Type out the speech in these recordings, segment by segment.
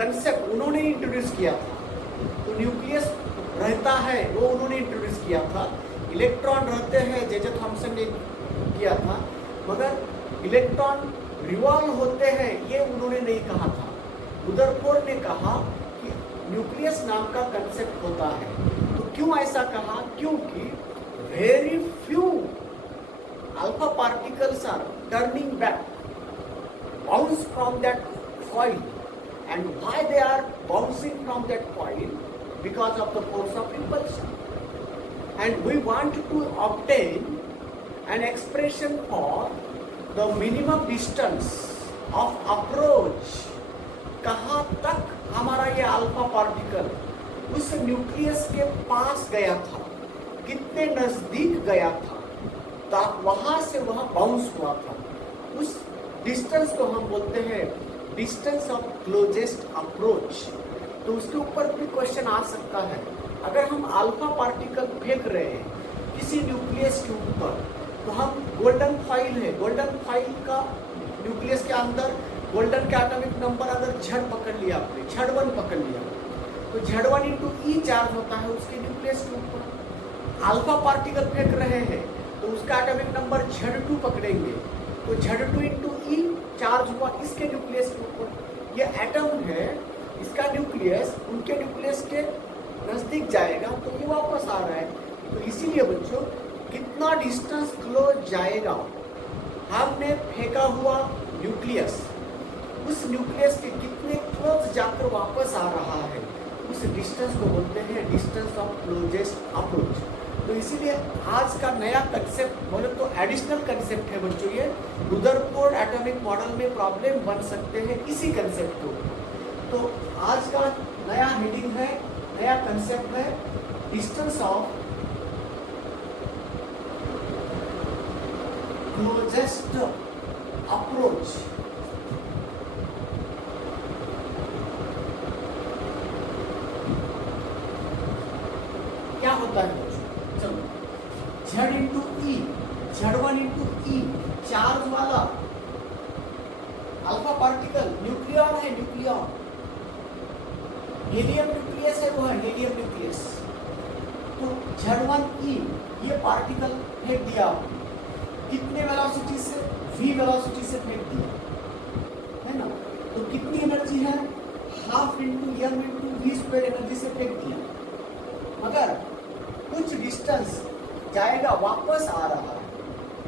Concept उन्होंने introduce किया था। तो न्यूक्लियस रहता है वो उन्होंने इंट्रोड्यूस किया था, इलेक्ट्रॉन रहते हैं जे थॉम्सन ने किया था, मगर इलेक्ट्रॉन रिवॉल्व होते हैं ये उन्होंने नहीं कहा था। रुदरफोर्ड ने कहा कि न्यूक्लियस नाम का कंसेप्ट होता है। तो क्यों ऐसा कहा? क्योंकि very few alpha particles are turning back, bounce from that coil, and why they are bouncing from that coil? Because of the force of repulsion. And we want to obtain an expression for the minimum distance of approach. कहाँ तक हमारा ये alpha particle उस nucleus के पास गया था, कितने नजदीक गया था, तब वहां से वह बाउंस हुआ था। उस डिस्टेंस को हम बोलते हैं डिस्टेंस ऑफ क्लोजेस्ट अप्रोच। तो उसके ऊपर भी क्वेश्चन आ सकता है। अगर हम अल्फा पार्टिकल फेंक रहे हैं किसी न्यूक्लियस के ऊपर, तो हम गोल्डन फॉइल है, गोल्डन फॉइल का न्यूक्लियस के अंदर गोल्डन के एटॉमिक नंबर अगर झड़ पकड़ लिया आपने, Z1 पकड़ लिया, तो Z1 इंटू ई चार्ज होता है उसके न्यूक्लियस के ऊपर। अल्फा पार्टिकल फेंक रहे हैं तो उसका एटॉमिक नंबर Z2 पकड़ेंगे, तो Z2 इंटू ई चार्ज हुआ इसके न्यूक्लियस के ऊपर। ये एटम है, इसका न्यूक्लियस उनके न्यूक्लियस के नजदीक जाएगा तो ये वापस आ रहा है। तो इसीलिए बच्चों कितना डिस्टेंस क्लोज जाएगा, हमने फेंका हुआ न्यूक्लियस उस न्यूक्लियस के कितने क्लोज जाकर वापस आ रहा है, उस डिस्टेंस को बोलते हैं डिस्टेंस ऑफ क्लोजेस्ट अप्रोच। तो इसीलिए आज का नया कंसेप्ट बोले तो एडिशनल कंसेप्ट है बच्चों, ये रुदरफोर्ड एटॉमिक मॉडल में प्रॉब्लम बन सकते हैं इसी कंसेप्ट को। तो आज का नया हेडिंग है, नया कंसेप्ट है डिस्टेंस ऑफ क्लोजेस्ट अप्रोच। क्या होता है बच्चों? चलो, Z इंटू ई, Z1 इंटू ई चार्ज वाला अल्फा पार्टिकल न्यूक्लियॉन है, न्यूक्लियॉन हीलियम न्यूक्लियस है, वो है हीलियम न्यूक्लियस। तो Z1e ये पार्टिकल फेंक दिया आपने, कितने वेलोसिटी से? v वेलोसिटी से फेंक दिया है ना। तो कितनी एनर्जी है? Half into m into v square energy से फेंक दिया, मगर कुछ डिस्टेंस जाएगा, वापस आ रहा है।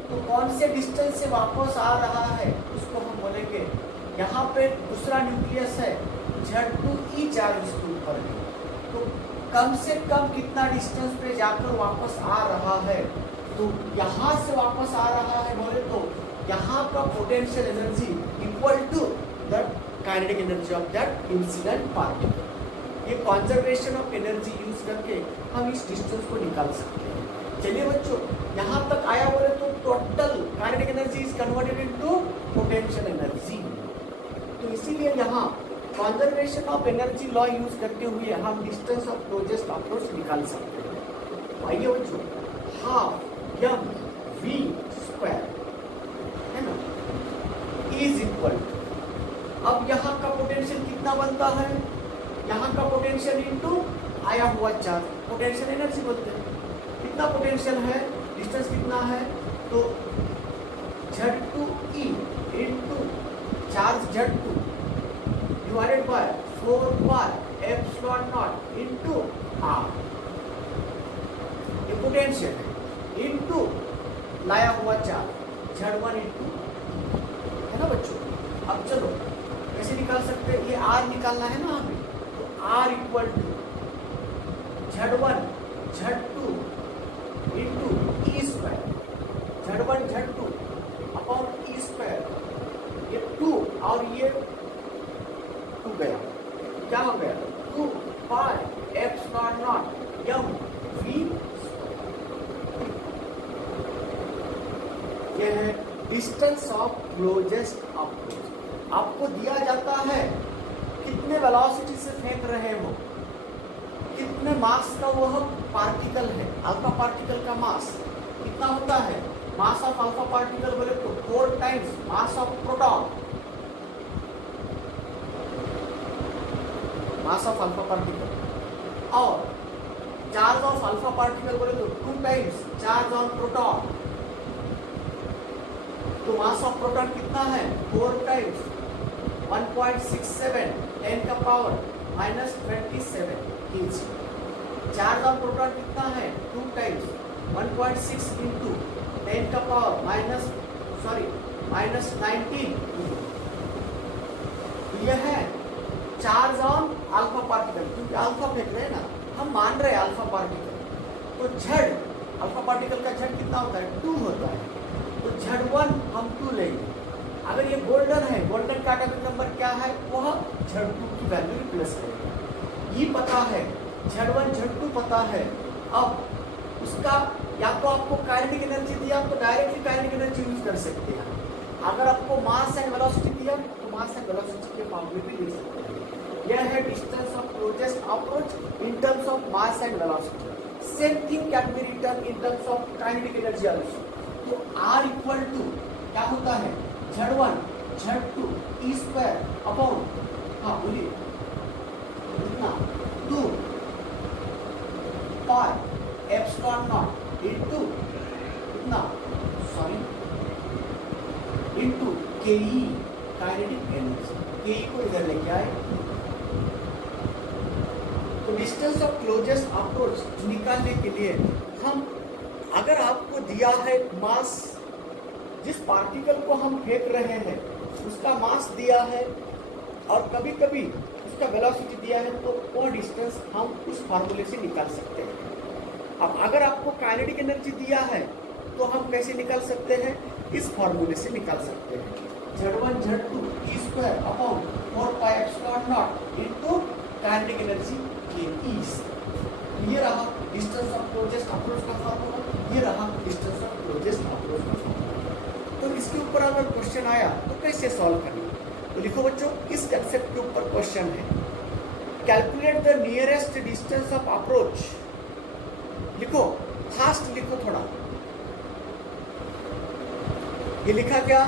तो कौन से डिस्टेंस से वापस आ रहा है उसको हम बोलेंगे, यहाँ पे दूसरा न्यूक्लियस है, Z2e चार्ज इसके ऊपर है, तो कम से कम कितना डिस्टेंस पे जाकर वापस आ रहा है। तो यहाँ से वापस आ रहा है बोले तो यहाँ का potential energy equal to the kinetic energy of that incident particle. ये कंजर्वेशन ऑफ एनर्जी यूज करके हम इस डिस्टेंस को निकाल सकते हैं। चलिए बच्चों, यहाँ तक आया बोले तो total kinetic energy is converted into potential energy. तो इसीलिए यहाँ conservation of energy law use करते हुए हम डिस्टेंस ऑफ क्लोजेस्ट अप्रोच निकाल सकते हैं। आइए बच्चों, हाफ m v स्क्वायर है ना इज इक्वल, अब यहाँ का पोटेंशियल कितना बनता है? यहाँ का पोटेंशियल इंटू आया हुआ चार्ज, पोटेंशियल एनर्जी बोलते हैं। कितना पोटेंशियल है, डिस्टेंस कितना है? तो Z2e into charge Z2 divided by 4 pi epsilon not into r, ये पोटेंशियल है, इंटू लाया हुआ चार्ज Z1 इंटू, है ना बच्चों। अब चलो कैसे निकाल सकते हैं, ये r निकालना है ना हमें, तो r equal to Z1 Z2 into E square, Z1 Z2 upon E square, ये 2 और ये 2 गया, क्या हो गया? 2 pi epsilon not m v। ये है डिस्टेंस ऑफ क्लोजेस्ट अप्रोच। आपको दिया जाता है कितने वेलोसिटी से फेंक रहे हो, कितने मास का वह पार्टिकल है, अल्फा पार्टिकल का मास कितना होता है? मास ऑफ अल्फा पार्टिकल बोले तो 4 times mass of proton. Mass of alpha particle, और चार्ज ऑफ अल्फा पार्टिकल बोले तो 2 टाइम्स चार्ज ऑन प्रोटॉन। तो मास ऑफ प्रोटॉन कितना है 4 टाइम्स 1.67 10 का power -27 kg। Charge on proton कितना है 2 टाइम्स 1.6 इंटू 10 का पावर -19। यह है चार्ज ऑन अल्फा पार्टिकल, क्योंकि अल्फा फेंक रहे हैं ना, हम मान रहे हैं अल्फा पार्टिकल। तो झड़ अल्फा पार्टिकल का झड़ कितना होता है 2 होता है, तो Z1 हम 2 लेंगे। अगर ये गोल्डन है, गोल्डन का एटॉमिक नंबर क्या है, वह Z2 की वैल्यू रिप्लेस करेगा। ये पता है Z1 Z2 पता है। अब उसका या तो आपको काइनेटिक एनर्जी दिया तो डायरेक्टली काइनेटिक एनर्जी यूज कर सकते हैं। अगर आपको मास एंड वेलोसिटी दिया तो मास एंड वेलोसिटी के फॉर्म में भी लिख सकते हैं। यह है distance of closest approach in terms of mass and velocity. Same thing can be written in terms of kinetic energy also. तो R इक्वल टू क्या होता है Z1 Z2 E square upon, हाँ बोलिए कितना 2 पाई एप्सिलॉन नॉट इनटू कितना into KE kinetic energy. KE को इधर लेके आए। तो डिस्टेंस ऑफ क्लोजेस्ट अप्रोच निकालने के लिए हम, अगर आपको दिया है मास, जिस पार्टिकल को हम फेंक रहे हैं उसका मास दिया है और कभी कभी उसका वेलोसिटी दिया है, तो वो डिस्टेंस हम उस फार्मूले से निकाल सकते हैं। अब अगर आपको काइनेटिक एनर्जी दिया है तो हम कैसे निकाल सकते हैं, इस फार्मूले से निकाल सकते हैं। Z1 Z2 E square upon 4 pi epsilon not into kinetic energy KE। ये रहा डिस्टेंस ऑफ क्लोजेस्ट अप्रोच का फार्मूला, ये रहा डिस्टेंस ऑफ क्लोजेस्ट अप्रोच का फार्मूला। तो इसके ऊपर अगर क्वेश्चन आया तो कैसे सॉल्व करना, तो लिखो बच्चों, इस कंसेप्ट के ऊपर क्वेश्चन है। Calculate the nearest distance of approach. लिखो, फास्ट लिखो थोड़ा। ये लिखा क्या,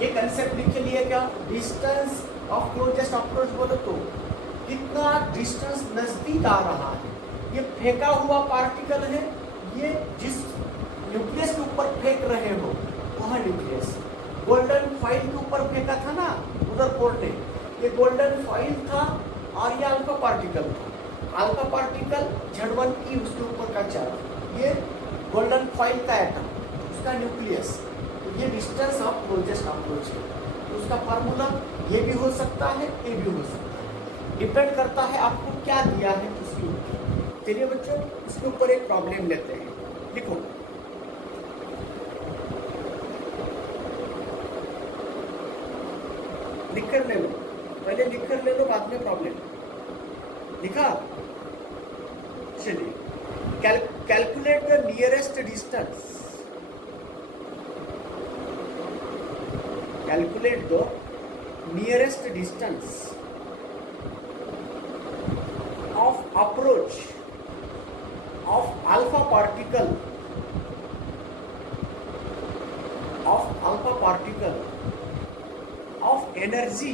ये कंसेप्ट लिख के लिए क्या, डिस्टेंस ऑफ क्लोजेस्ट अप्रोच बोलो तो कितना डिस्टेंस नजदीक आ रहा है। ये फेंका हुआ पार्टिकल है, ये जिस न्यूक्लियस के ऊपर फेंक रहे हो वह न्यूक्लियस। गोल्डन फॉइल के ऊपर फेंका था ना उधर पोर्ट ने, ये गोल्डन फॉइल था और ये अल्फा पार्टिकल था। अल्फा पार्टिकल Z1 की उसके ऊपर का चार्ज, ये गोल्डन फॉइल का एटम, उसका न्यूक्लियस। तो ये डिस्टेंस ऑफ क्लोजेस्ट अप्रोच है। तो उसका फार्मूला ये भी हो सकता है, ये भी हो सकता है, डिपेंड करता है आपको क्या दिया है उसके ऊपर। चलिए बच्चों, इसके ऊपर एक प्रॉब्लम लेते हैं। लिखो, लिख कर ले लो, पहले लिख कर ले लो, बाद में प्रॉब्लम। लिखा, चलिए, calculate the nearest distance. Calculate the nearest distance of approach of alpha particle of energy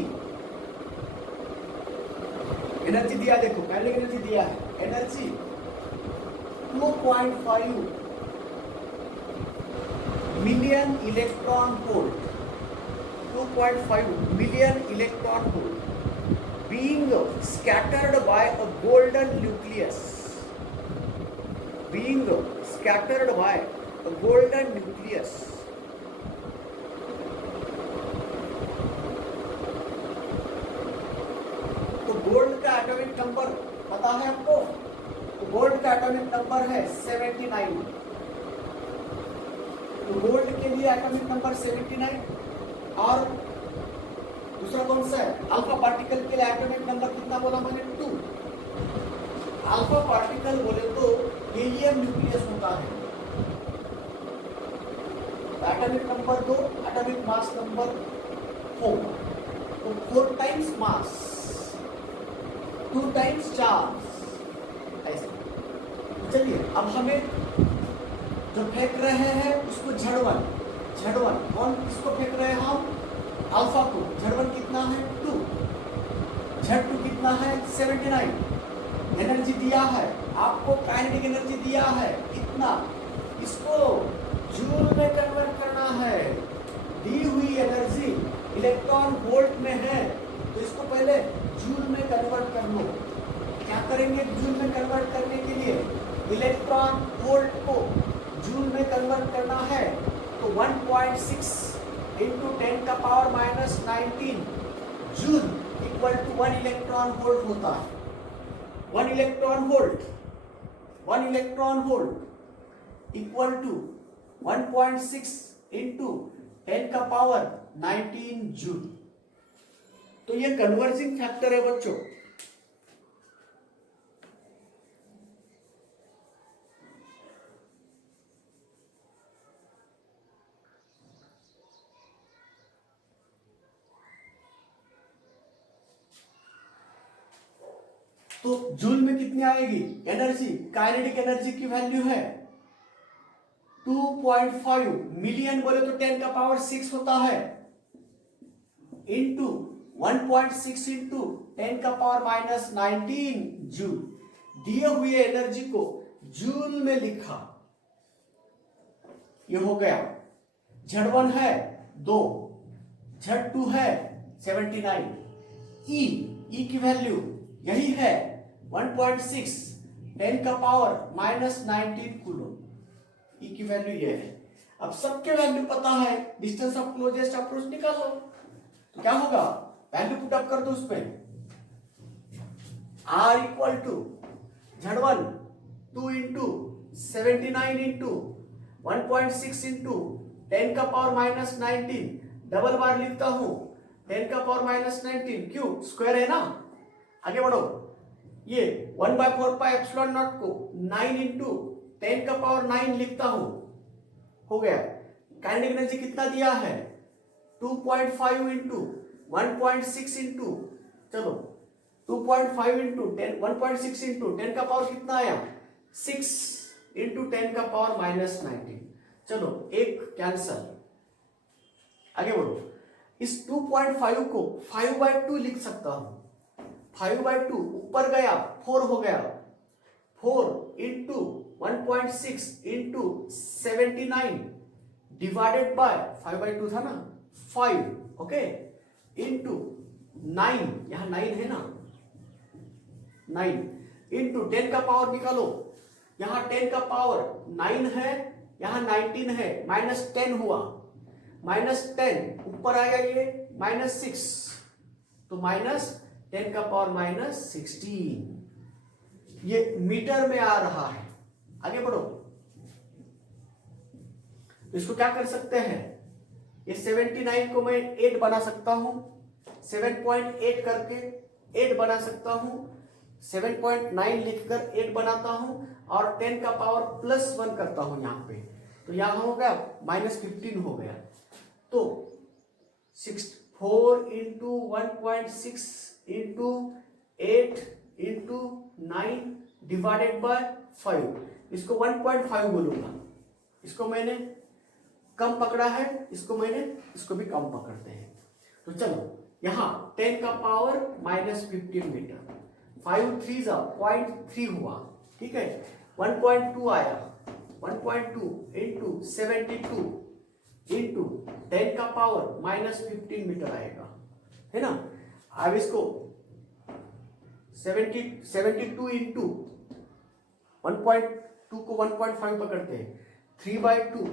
दिया, देखो पहले एनर्जी दिया है, energy 2.5 million electron volt, 2.5 million electron volt being scattered by a golden nucleus, being scattered by a golden nucleus. तो gold का atomic number पता है आपको, तो गोल्ड का एटॉमिक नंबर है 79। तो गोल्ड के लिए एटॉमिक नंबर 79, और दूसरा कौन सा है, अल्फा पार्टिकल के लिए एटॉमिक नंबर कितना बोला मैंने 2। अल्फा पार्टिकल बोले तो हीलियम न्यूक्लियस होता है, atomic number 2, atomic mass number 4, तो 4 टाइम्स मास 2 टाइम्स चार्ज ऐसे। चलिए अब हमें जो फेंक रहे हैं उसको Z1 कौन, इसको फेंक रहे हैं हम अल्फा को। Z1 कितना है 2, Z2 कितना है 79, एनर्जी दिया है आपको, काइनेटिक एनर्जी दिया है इतना, इसको जूल में कन्वर्ट करना है। दी हुई एनर्जी इलेक्ट्रॉन वोल्ट में है, तो इसको पहले जूल में कन्वर्ट कर लो। क्या करेंगे जूल में कन्वर्ट करने के लिए? इलेक्ट्रॉन वोल्ट को जूल में कन्वर्ट करना है, तो 1.6 इंटू 10 का power minus 19 joule equal to 1 electron volt होता है। 1 electron volt equal to 1.6 into 10 का पावर 19 जूल। तो ये कन्वर्जिंग फैक्टर है बच्चों। तो जूल में कितनी आएगी एनर्जी? काइनेटिक एनर्जी की वैल्यू है 2.5 मिलियन, बोले तो 10 का पावर 6 होता है, इंटू 1.6 इंटू 10 का पावर माइनस 19 जूल। दिए हुए एनर्जी को जूल में लिखा, ये हो गया। Z1 है 2, Z2 है 79, ई की वैल्यू यही है 1.6 10 का पावर माइनस 19 कूलम, ई की वैल्यू ये है। अब सबके वैल्यू पता है, डिस्टेंस ऑफ क्लोजेस्ट अप्रोच निकाल लो। तो क्या होगा, वैल्यू पुट अप कर दो उसमें। R equal to Z1 2 into 79 into 1.6 into 10 का पावर माइनस 19, डबल बार लिखता हूं 10 का पावर माइनस 19, क्यों स्क्वायर है ना। आगे बढ़ो, ये 1/4 पाई एप्सिलॉन नॉट को 9 इंटू 10 का पावर 9 लिखता हूं, हो गया। काइनेटिक एनर्जी कितना दिया है 2.5 इंटू 1.6 इंटू, चलो 2.5 इंटू 10, 1.6 इंटू 10 का पावर कितना आया 6 इंटू 10 का पावर माइनस 19। चलो एक कैंसल, आगे बढ़ो। इस 2.5 को 5/2 लिख सकता हूं। 5/2 ऊपर गया 4 हो गया, 4 इंटू 1.6 इंटू 79 डिवाइडेड बाय 5/2 था ना 5, ओके, इंटू 9, यहां 9 है ना, 9 इंटू 10 का पावर निकालो, यहां 10 का पावर 9 है, यहां 19 है, माइनस 10 हुआ, माइनस 10 ऊपर आएगा ये माइनस 6, तो माइनस 10 का पावर माइनस 16, ये मीटर में आ रहा है। आगे बढ़ो, तो इसको क्या कर सकते हैं, ये 79 को मैं 8 बना सकता हूं, 7.8 करके 8 बना सकता हूं, 7.9 लिखकर 8 बनाता हूं, और 10 का पावर प्लस 1 करता हूं यहां पे, तो यहां हो गया माइनस 15 हो गया। तो 4 into 1.6 into 8 into 9 divided by 5, इसको 1.5 बोलूंगा, इसको मैंने कम पकड़ा है, इसको भी कम पकड़ते हैं। तो चलो यहां 10 का पावर माइनस 15 मीटर, 5 3 जा 0.3 हुआ, ठीक है, 1.2 आया, 1.2 इंटू 72 इंटू 10 का पावर माइनस 15 मीटर आएगा, है ना। अब इसको 72 इंटू 1.2 को 1.5 पकड़ते हैं, 3/2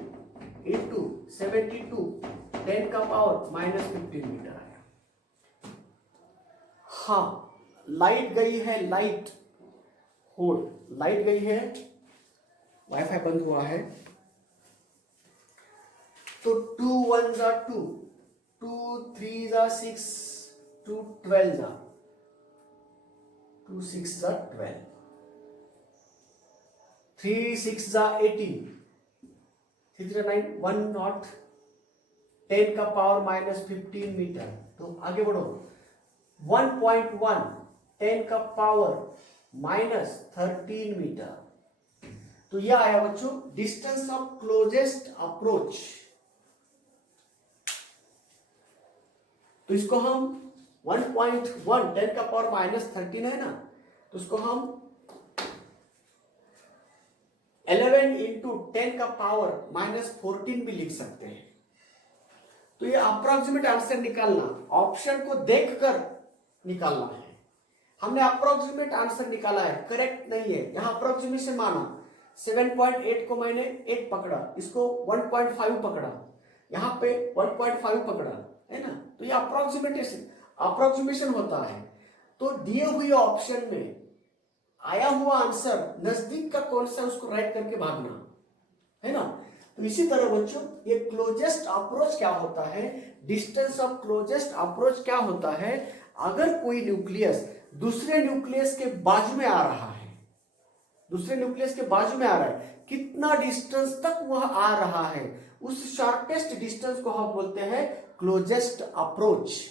इंटू 72 10 का पावर माइनस 15 मीटर आया। हाँ, लाइट गई है, लाइट गई है, वाईफाई बंद हुआ है, तो 2 1 जा 2, 2 3 जा 6, 2 12 जा 2 6 जा 12, 3 6 जा 18, 3 3 9 1 नॉट 10 का पावर माइनस 15 मीटर। तो आगे बढ़ो, 1.1 10 का पावर माइनस 13 मीटर। तो यह आया बच्चों डिस्टेंस ऑफ क्लोजेस्ट अप्रोच। तो इसको हम 1.1 10 का पावर -13 है ना, तो उसको हम 11 इंटू 10 का पावर -14 भी लिख सकते हैं। तो ये अप्रोक्सीमेट आंसर निकालना, ऑप्शन को देखकर निकालना है। हमने अप्रोक्सीमेट आंसर निकाला है, करेक्ट नहीं है, यहां अप्रोक्सीमेशन माना 7.8 को मैंने 8 पकड़ा, इसको 1.5 पकड़ा, यहां पे 1.5 पकड़ा है ना, तो ये अप्रोक्सीमेशन होता है। तो दिए हुए ऑप्शन में आया हुआ आंसर नजदीक का कौन सा उसको राइट करके भागना है ना। तो इसी तरह बच्चों ये क्लोजेस्ट अप्रोच क्या होता है, डिस्टेंस ऑफ क्लोजेस्ट अप्रोच क्या होता है, अगर कोई न्यूक्लियस दूसरे न्यूक्लियस के बाजू में आ रहा है, दूसरे न्यूक्लियस के बाजू में आ रहा है, कितना डिस्टेंस तक वह आ रहा है, उस शॉर्टेस्ट डिस्टेंस को हम बोलते हैं क्लोजेस्ट अप्रोच।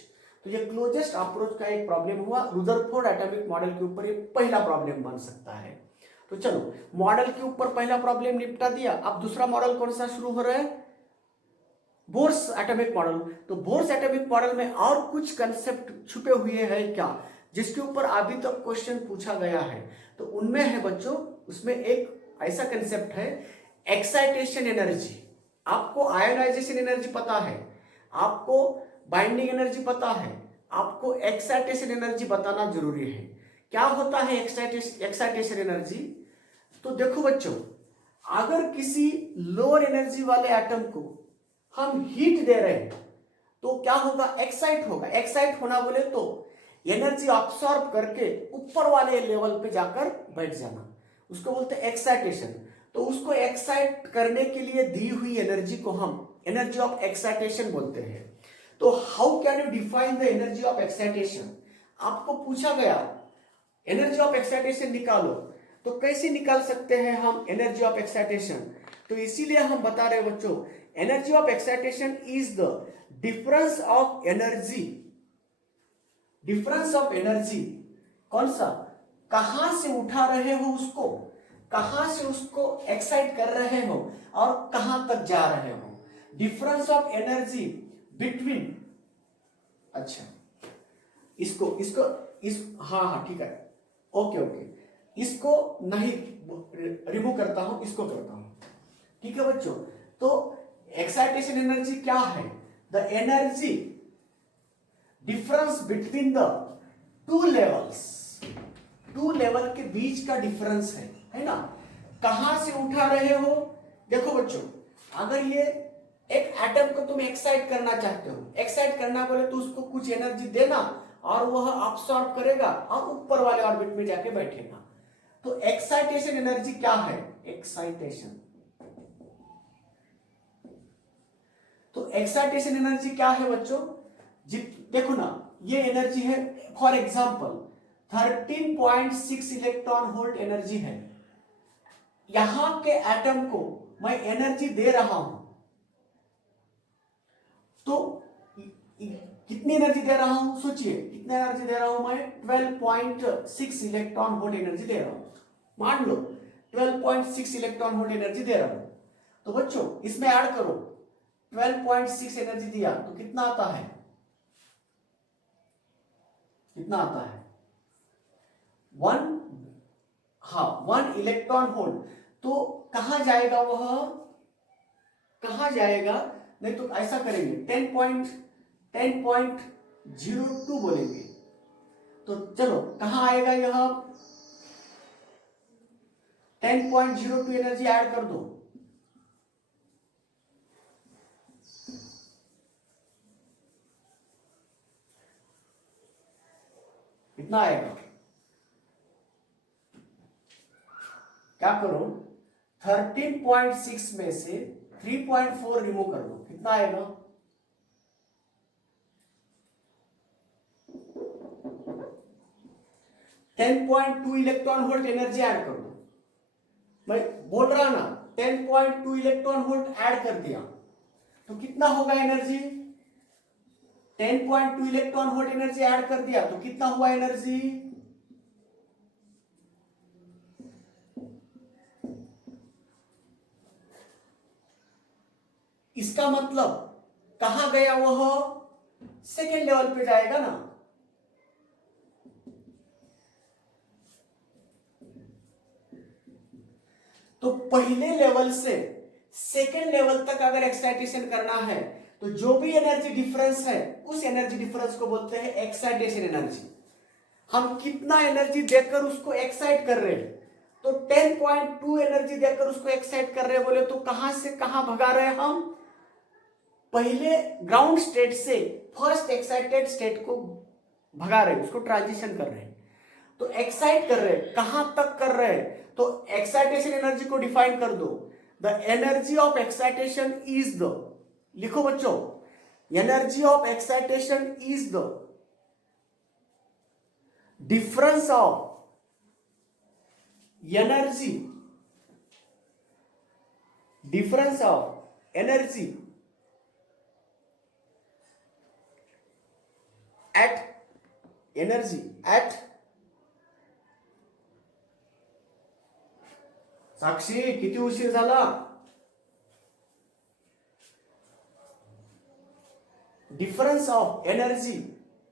तो ये क्लोजेस्ट अप्रोच का एक प्रॉब्लम हुआ, रुदरफोर्ड एटॉमिक मॉडल के ऊपर ये पहला प्रॉब्लम बन सकता है। तो चलो मॉडल के ऊपर पहला प्रॉब्लम निपटा दिया, अब दूसरा मॉडल कौन सा शुरू हो रहा है, बोर्स एटॉमिक मॉडल। तो बोर्स एटॉमिक मॉडल में और कुछ कंसेप्ट छुपे हुए हैं क्या, जिसके ऊपर अभी तक क्वेश्चन पूछा गया है। तो उनमें है बच्चों, उसमें एक ऐसा कंसेप्ट है एक्साइटेशन एनर्जी। आपको आयोनाइजेशन एनर्जी पता है, आपको बाइंडिंग एनर्जी पता है, आपको एक्साइटेशन एनर्जी बताना जरूरी है। क्या होता है एक्साइटेशन एनर्जी, तो देखो बच्चों, अगर किसी लोअर एनर्जी वाले एटम को हम हीट दे रहे हैं तो क्या होगा, एक्साइट होगा। एक्साइट होना बोले तो एनर्जी अब्सॉर्ब करके ऊपर वाले लेवल पे जाकर बैठ जाना, उसको बोलते हैं एक्साइटेशन। तो उसको एक्साइट करने के लिए दी हुई एनर्जी को हम एनर्जी ऑफ एक्साइटेशन बोलते हैं। तो how can you define the energy of excitation, आपको पूछा गया एनर्जी ऑफ एक्साइटेशन निकालो, तो कैसे निकाल सकते हैं हम एनर्जी ऑफ एक्साइटेशन। तो इसीलिए हम बता रहे बच्चों, energy of excitation is the difference of energy, difference of energy कौन सा, कहां से उठा रहे हो उसको, कहां से उसको एक्साइट कर रहे हो और कहां तक जा रहे हो, डिफरेंस ऑफ एनर्जी बिटवीन। अच्छा इसको इसको इस हाँ ठीक है, ओके, इसको नहीं रिमूव करता हूं, इसको करता हूं, ठीक है बच्चों। तो एक्साइटेशन एनर्जी क्या है, the energy difference between the two levels, two level के बीच का डिफरेंस है ना। कहां से उठा रहे हो, देखो बच्चों, अगर ये एक एटम को तुम एक्साइट करना चाहते हो, एक्साइट करना बोले तो उसको कुछ एनर्जी देना और वह अब्सॉर्ब करेगा और ऊपर वाले ऑर्बिट में जाके बैठेगा। तो एक्साइटेशन एनर्जी क्या है, एक्साइटेशन, तो एक्साइटेशन एनर्जी क्या है बच्चों, देखो ना, ये एनर्जी है for example 13.6 electron volt energy है, यहां के एटम को मैं एनर्जी दे रहा हूं, तो कितनी एनर्जी दे रहा हूं, सोचिए कितना एनर्जी दे रहा हूं मैं, 12.6 इलेक्ट्रॉन वोल्ट एनर्जी दे रहा हूं, मान लो 12.6 इलेक्ट्रॉन वोल्ट एनर्जी दे रहा हूं। तो बच्चों इसमें ऐड करो, 12.6 एनर्जी दिया तो कितना आता है, कितना आता है, 1 इलेक्ट्रॉन वोल्ट। तो कहां जाएगा वह, कहां जाएगा, नहीं तो ऐसा करेंगे 10.02 बोलेंगे, तो चलो कहां आएगा यह, 10.02 एनर्जी ऐड कर दो, कितना आएगा, क्या करो 13.6 में से 3.4 रिमूव कर दो, कितना आएगा, 10.2 इलेक्ट्रॉन वोल्ट एनर्जी ऐड कर दो। मैं बोल रहा ना 10.2 इलेक्ट्रॉन वोल्ट ऐड कर दिया तो कितना होगा energy, 10.2 electron volt energy add कर दिया तो कितना हुआ एनर्जी, इसका मतलब कहां गया वह, सेकेंड लेवल पे जाएगा ना, तो पहले लेवल से सेकेंड लेवल तक अगर एक्साइटेशन करना है तो जो भी एनर्जी डिफरेंस है उस एनर्जी डिफरेंस को बोलते हैं एक्साइटेशन एनर्जी। हम कितना एनर्जी देकर उसको एक्साइट कर रहे हैं, तो 10.2 एनर्जी देकर उसको एक्साइट कर रहे हैं बोले तो कहां से कहां भगा रहे हैं हम, पहले ग्राउंड स्टेट से फर्स्ट एक्साइटेड स्टेट को भगा रहे हैं, उसको ट्रांजिशन कर रहे हैं। तो एक्साइट कर रहे हैं, कहां तक कर रहे हैं, तो एक्साइटेशन एनर्जी को डिफाइन कर दो। The energy of excitation is the, लिखो बच्चों, energy of excitation is the difference of energy, difference of energy at Sakshi किती उशीर झाला, difference of energy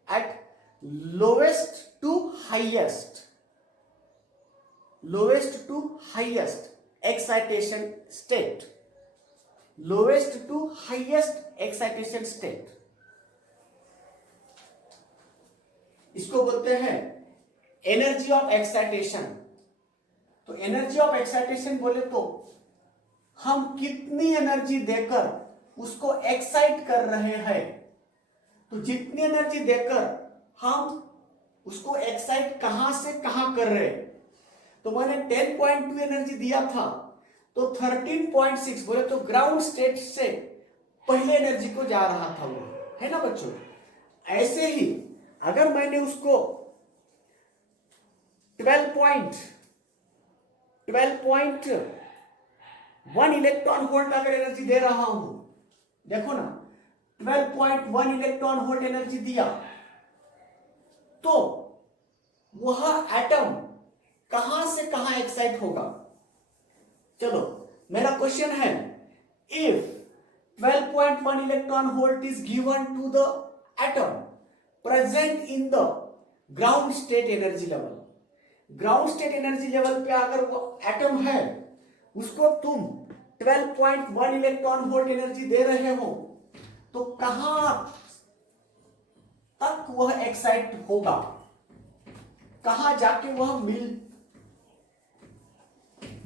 at lowest to highest excitation state, lowest to highest excitation state, इसको बोलते हैं energy of excitation. तो energy of excitation बोले तो हम कितनी एनर्जी देकर उसको एक्साइट कर रहे हैं, तो जितनी एनर्जी देकर हम उसको एक्साइट कहां से कहां कर रहे हैं, तो मैंने 10.2 एनर्जी दिया था, तो 13.6 बोले तो ग्राउंड स्टेट से पहले एनर्जी को जा रहा था वो, है ना बच्चों। ऐसे ही अगर मैंने उसको 12.1 इलेक्ट्रॉन वोल्ट अगर एनर्जी दे रहा हूं, देखो ना 12.1 इलेक्ट्रॉन वोल्ट एनर्जी दिया, तो वह एटम कहां से कहां एक्साइट होगा। चलो मेरा क्वेश्चन है, if 12.1 electron volt is given to the atom present in the ground state energy level, ground state energy level पे अगर वो एटम है उसको तुम 12.1 इलेक्ट्रॉन वोल्ट एनर्जी दे रहे हो, तो कहां तक वह एक्साइट होगा, कहां जाके वह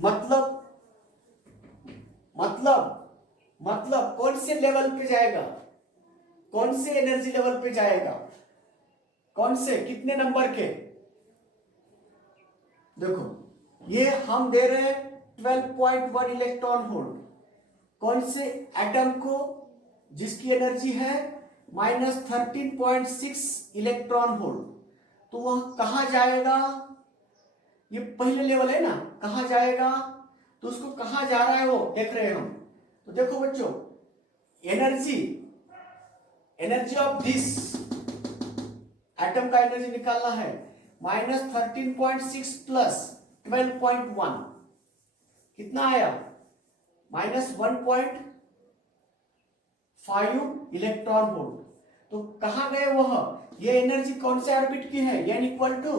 मतलब कौन से लेवल पे जाएगा, कौन से एनर्जी लेवल पे जाएगा, कौन से कितने नंबर के। देखो ये हम दे रहे हैं 12.1 इलेक्ट्रॉन वोल्ट, कौन से एटम को, जिसकी एनर्जी है -13.6 इलेक्ट्रॉन वोल्ट, तो वह कहां जाएगा, ये पहले लेवल है ना, कहां जाएगा, तो उसको कहां जा रहा है वो देख रहे हैं हम। तो देखो बच्चों, एनर्जी ऑफ दिस एटम का एनर्जी निकालना है, -13.6 प्लस 12.1 कितना आया, -1.5 इलेक्ट्रॉन वोल्ट। तो कहां गए वह, ये एनर्जी कौन से ऑर्बिट की है, n इक्वल टू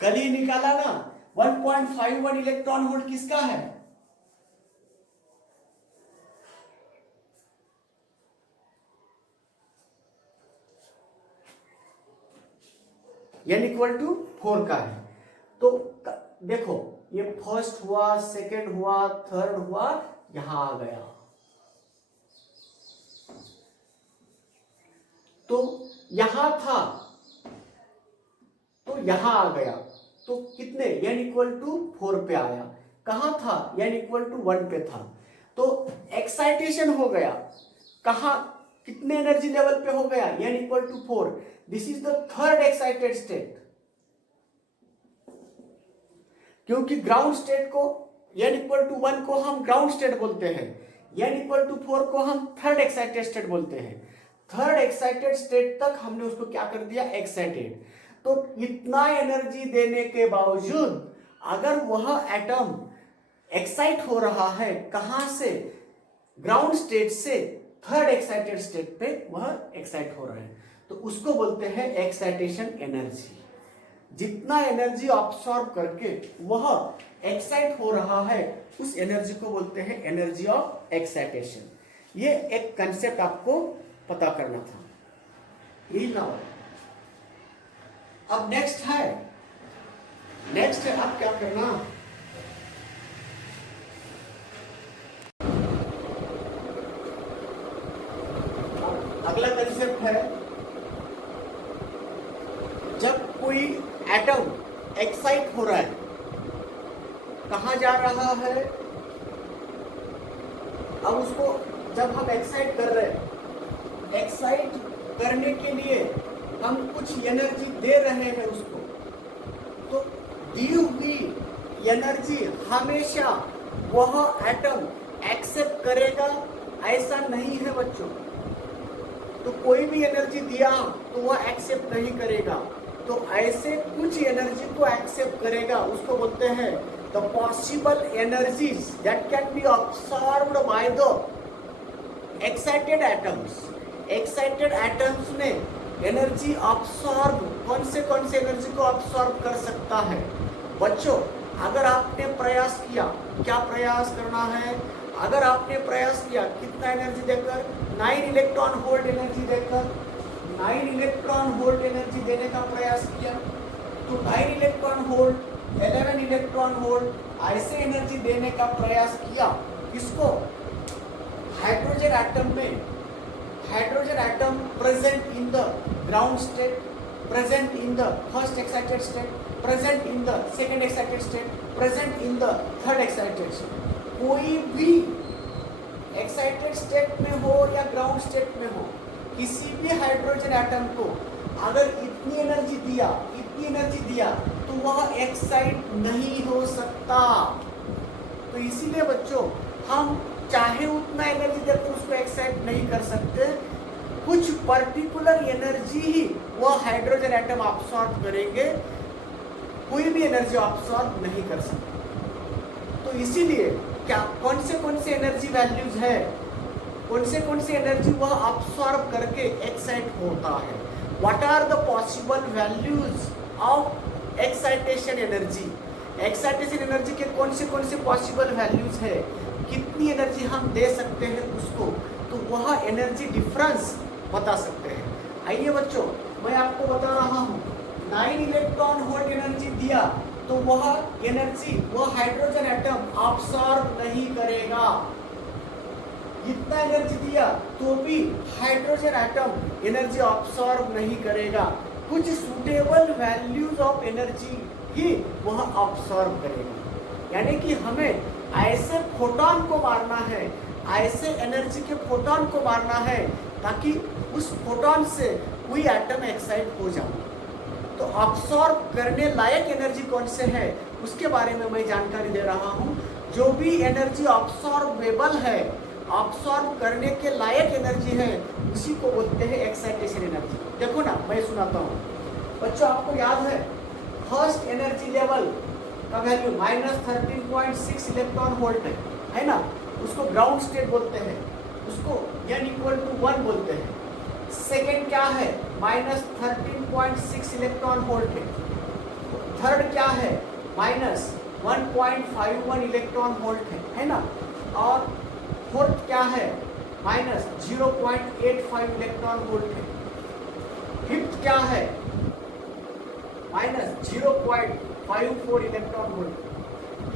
कल ही निकाला ना, 1.51 इलेक्ट्रॉन वोल्ट किसका है, n इक्वल टू 4 का है। तो देखो ये फर्स्ट हुआ, सेकेंड हुआ, थर्ड हुआ, यहां आ गया, तो यहां था तो यहां आ गया, तो कितने, n इक्वल टू 4 पे आया, कहां था, n इक्वल टू 1 पे था, तो एक्साइटेशन हो गया, कहां कितने एनर्जी लेवल पे हो गया, n equal to 4, this is the third excited state. क्योंकि ग्राउंड स्टेट को n इक्वल टू 1 को हम ग्राउंड स्टेट बोलते हैं, n इक्वल टू 4 को हम थर्ड एक्साइटेड स्टेट बोलते हैं। थर्ड एक्साइटेड स्टेट तक हमने उसको क्या कर दिया, एक्साइटेड। तो इतना एनर्जी देने के बावजूद अगर वह एटम एक्साइट हो रहा है, कहां से, ग्राउंड स्टेट से थर्ड एक्साइटेड स्टेट पे वह एक्साइट हो रहा है, तो तो उसको बोलते हैं एक्साइटेशन एनर्जी। जितना एनर्जी ऑब्सॉर्ब करके वह एक्साइट हो रहा है उस एनर्जी को बोलते हैं एनर्जी ऑफ एक्साइटेशन। ये एक कंसेप्ट आपको पता करना था, यही ना। अब नेक्स्ट है आप क्या करना, अगला कंसेप्ट है जब कोई एटम एक्साइट हो रहा है, कहां जा रहा है। अब उसको जब हम एक्साइट कर रहे हैं, एक्साइट करने के लिए हम कुछ एनर्जी दे रहे हैं उसको, तो दी हुई एनर्जी हमेशा वह एटम एक्सेप्ट करेगा ऐसा नहीं है बच्चों। तो कोई भी एनर्जी दिया तो वह एक्सेप्ट नहीं करेगा, तो ऐसे कुछ एनर्जी को एक्सेप्ट करेगा, उसको बोलते हैं the possible energies that can be absorbed by the excited atoms. Excited atoms ने एनर्जी अब्सॉर्ब, कौन से एनर्जी को अब्सॉर्ब कर सकता है बच्चों। अगर आपने प्रयास किया, क्या प्रयास करना है, अगर आपने प्रयास किया कितना एनर्जी देकर, 9 इलेक्ट्रॉन वोल्ट एनर्जी देकर, 9 इलेक्ट्रॉन वोल्ट एनर्जी देने का प्रयास किया, तो 9 इलेक्ट्रॉन वोल्ट, 11 इलेक्ट्रॉन वोल्ट ऐसे एनर्जी देने का प्रयास किया। किसको, हाइड्रोजन एटम में। Hydrogen atom present in the ground state, present in the first excited state, present in the second excited state, present in the third excited state. कोई भी excited state में हो या ग्राउंड स्टेट में हो, किसी भी हाइड्रोजन एटम को अगर इतनी एनर्जी दिया तो वह एक्साइट नहीं हो सकता। तो इसीलिए बच्चों हम चाहे उतना एनर्जी देकर उसको एक्साइट नहीं कर सकते, कुछ पर्टिकुलर एनर्जी ही वह हाइड्रोजन एटम अब्सॉर्ब करेंगे, कोई भी एनर्जी अब्सॉर्ब नहीं कर सकते। तो इसीलिए क्या कौन से एनर्जी वैल्यूज है, कौन से एनर्जी वह अब्सॉर्ब करके एक्साइट होता है। What are the possible values of excitation energy. Excitation energy के कौन से पॉसिबल वैल्यूज है, कितनी एनर्जी हम दे सकते हैं उसको, तो वह एनर्जी डिफरेंस बता सकते हैं। आइए बच्चों मैं आपको बता रहा हूँ, 9 इलेक्ट्रॉन वोल्ट एनर्जी दिया तो वह एनर्जी वह हाइड्रोजन एटम अब्सॉर्ब नहीं करेगा। इतना एनर्जी दिया तो भी हाइड्रोजन एटम एनर्जी अब्सॉर्ब नहीं करेगा, कुछ सुटेबल वैल्यूज ऑफ एनर्जी ही वह अब्सॉर्ब करेगा। यानी कि हमें ऐसे फोटोन को मारना है, ऐसे एनर्जी के फोटोन को मारना है ताकि उस फोटोन से कोई एटम एक्साइट हो जाए। तो अब्सॉर्ब करने लायक एनर्जी कौन से है उसके बारे में मैं जानकारी दे रहा हूँ। जो भी एनर्जी अब्सॉर्बेबल है, अब्सॉर्ब करने के लायक एनर्जी है, उसी को बोलते हैं एक्साइटेशन एनर्जी। देखो ना मैं सुनाता हूँ बच्चों, आपको याद है फर्स्ट एनर्जी लेवल का वैल्यू -13.6 इलेक्ट्रॉन वोल्ट है ना, उसको ग्राउंड स्टेट बोलते हैं, उसको n=1 बोलते हैं। सेकेंड क्या है, -13.6 इलेक्ट्रॉन वोल्ट है। थर्ड क्या है, -1.51 इलेक्ट्रॉन वोल्ट है ना। और फोर्थ क्या है, -0.85 इलेक्ट्रॉन वोल्ट है। फिफ्थ क्या है, -0.54 इलेक्ट्रॉन वोल्ट।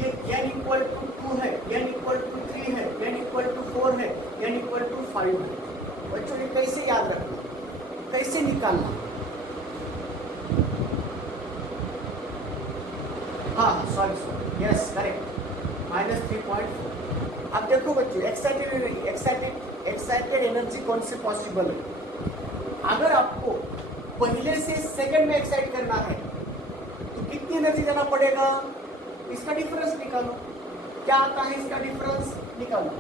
ये n=2 है, n=3 है, n=4 है, n=5 है। बच्चों ये कैसे याद रखना, कैसे निकालना। हाँ सॉरी यस करेक्ट, -3.4। अब देखो बच्चों एक्साइटेड एनर्जी कौन से पॉसिबल है। अगर आपको पहले से सेकंड में एक्साइट करना है तो कितनी एनर्जी देना पड़ेगा, इसका डिफरेंस निकालो। क्या आता है इसका डिफरेंस निकालो,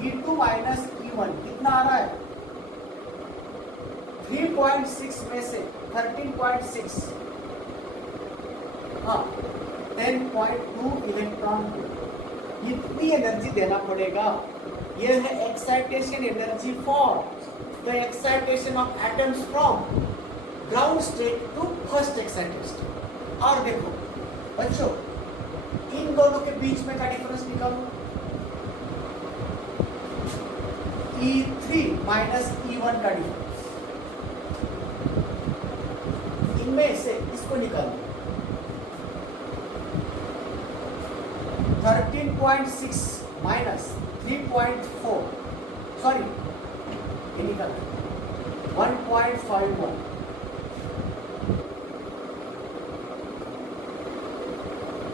E2 माइनस E1 कितना आ रहा है, 3.6 में से 13.6, हाँ 10.2 इलेक्ट्रॉन, इतनी एनर्जी देना पड़ेगा ये है excitation energy for the excitation of atoms from ground state to first excited state. और देखो बच्चों, इन दोनों के बीच में का डिफरेंस निकालो, E3 माइनस E1 का डिफरेंस, इनमें से इसको निकालो, 13.6 माइनस 3.4, सॉरी ये निकालो 1.51,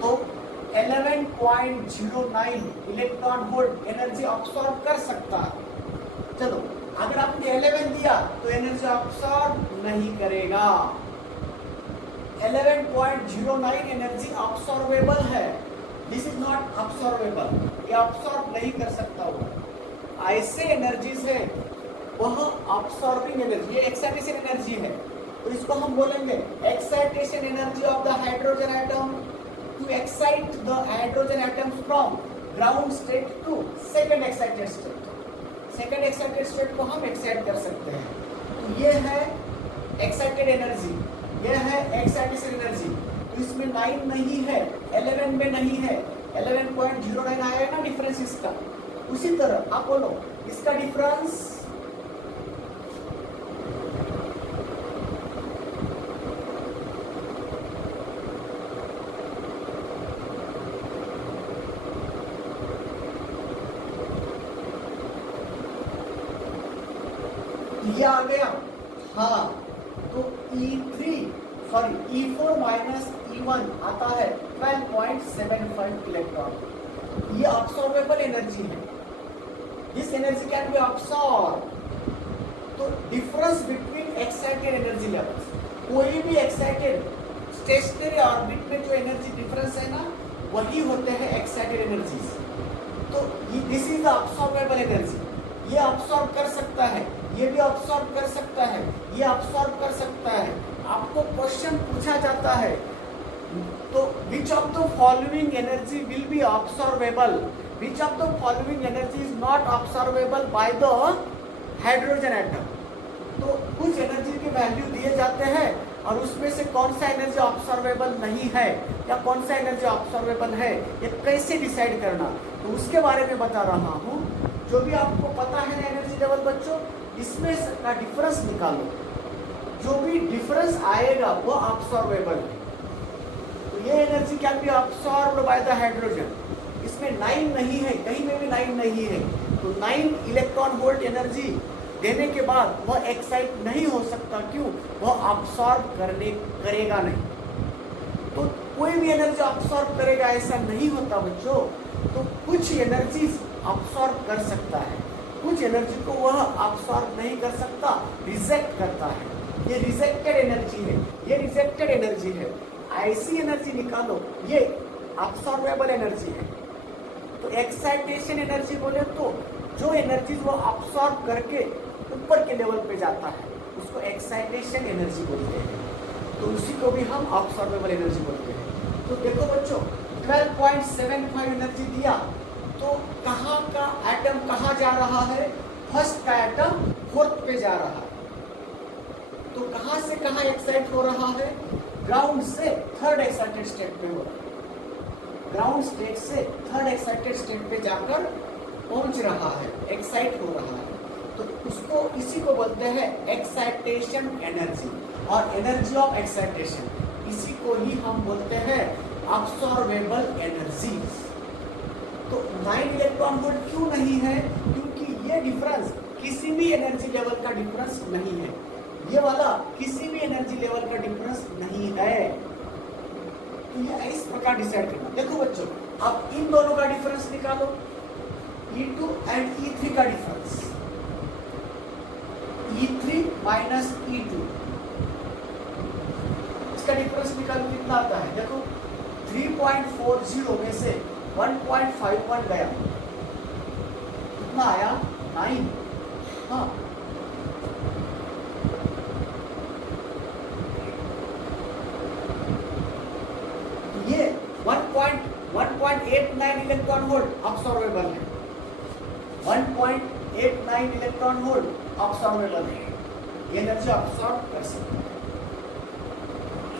तो 11.09 इलेक्ट्रॉन वोल्ट एनर्जी ऑब्सॉर्ब कर सकता है। चलो, अगर आपने 11 दिया तो एनर्जी ऑब्सॉर्ब नहीं करेगा। 11.09 एनर्जी ऑब्सॉर्बेबल है, दिस इज नॉट ऑब्सॉर्बेबल, ये ऑब्सॉर्ब नहीं कर सकता हुआ। ऐसे एनर्जीज है वह ऑब्सॉर्बिंग एनर्जी, ये एक्साइटेशन एनर्जी है, तो इसको हम बोलेंगे excitation energy of the hydrogen atom to excite the hydrogen atoms from ground state to second excited state. Second excited state को हम एक्साइट कर सकते हैं, तो ये है एक्साइटेड एनर्जी, ये है एक्साइटेशन एनर्जी। तो इसमें 9 नहीं है, 11 में नहीं है, 11.09 आया ना डिफरेंस इसका। उसी तरह आप बोलो इसका डिफरेंस ये आ गया, हाँ, तो E4 माइनस E1 आता है 12.75 इलेक्ट्रॉन। ये ऑब्सॉर्बेबल एनर्जी है, दिस एनर्जी कैन बी ऑब्सॉर्ब। तो difference between excited energy levels, कोई भी एक्साइटेड स्टेशनरी ऑर्बिट में जो एनर्जी डिफरेंस है ना, वही होते हैं एक्साइटेड एनर्जीज। तो दिस इज द ऑब्सॉर्बेबल एनर्जी, ये ऑब्सॉर्ब कर सकता है, ये भी ऑब्सॉर्ब कर सकता है, ये ऑब्सॉर्ब कर सकता है। आपको क्वेश्चन पूछा जाता है तो which of the following energy will be absorbable, which of the following energy is not absorbable by the hydrogen atom. तो कुछ एनर्जी के वैल्यू दिए जाते हैं और उसमें से कौन सा एनर्जी ऑब्सॉर्बेबल नहीं है या कौन सा एनर्जी ऑब्सॉर्बेबल है, ये कैसे डिसाइड करना, तो उसके बारे में बता रहा हूँ। जो भी आपको पता है एनर्जी लेवल बच्चों, इसमें का डिफरेंस निकालो, जो भी डिफरेंस आएगा वो ऑब्सॉर्बेबल है। तो ये energy can be absorbed by the hydrogen. इसमें 9 नहीं है, कहीं में भी 9 नहीं है, तो 9 इलेक्ट्रॉन वोल्ट एनर्जी देने के बाद वह एक्साइट नहीं हो सकता। क्यों? वह ऑब्सॉर्ब करेगा नहीं। तो कोई भी एनर्जी ऑब्सॉर्ब करेगा ऐसा नहीं होता बच्चों। तो कुछ एनर्जीज ऑब्सॉर्ब कर सकता है, कुछ एनर्जी को वह ऑब्सॉर्ब नहीं कर सकता, रिजेक्ट करता है। ये रिजेक्टेड एनर्जी है, ये रिजेक्टेड एनर्जी है। ऐसी एनर्जी निकालो, ये ऑब्सॉर्बेबल एनर्जी है। तो एक्साइटेशन एनर्जी बोले तो जो एनर्जी वो ऑब्सॉर्ब करके ऊपर के लेवल पे जाता है उसको एक्साइटेशन एनर्जी बोलते हैं। तो उसी को भी हम ऑब्सॉर्बेबल एनर्जी बोलते हैं। तो देखो बच्चों, 12.75 एनर्जी दिया तो कहाँ का एटम कहाँ जा रहा है? फर्स्ट का एटम फोर्थ पे जा रहा है। तो कहाँ से कहाँ एक्साइट हो रहा है? ग्राउंड से थर्ड एक्साइटेड स्टेट पे हो रहा है। ग्राउंड स्टेट से थर्ड एक्साइटेड स्टेट पे जाकर पहुंच रहा है, एक्साइट हो रहा है। तो उसको इसी को बोलते हैं एक्साइटेशन एनर्जी और एनर्जी ऑफ एक्साइटेशन, इसी को ही हम बोलते हैं अब्सॉर्बेबल एनर्जी। तो 9 इलेक्ट्रॉन वोल्ट क्यों नहीं है? क्योंकि ये डिफरेंस किसी भी एनर्जी लेवल का डिफरेंस नहीं है, ये वाला किसी भी एनर्जी लेवल का डिफरेंस नहीं है। तो ये इस प्रकार डिसाइड करना। देखो बच्चों, अब इन दोनों का डिफरेंस निकालो, E2 एंड E3 का डिफरेंस, E3 माइनस E2, इसका डिफरेंस निकालो कितना आता है? देखो 3.40 में से 1.51 गया, कितना आया? 9। हाँ, ये 1.89 इलेक्ट्रॉन वोल्ट अब्सॉर्बेबल है। 1.89 इलेक्ट्रॉन वोल्ट अब्सॉर्बेबल है, एनर्जी अब्सॉर्ब कर सकता है।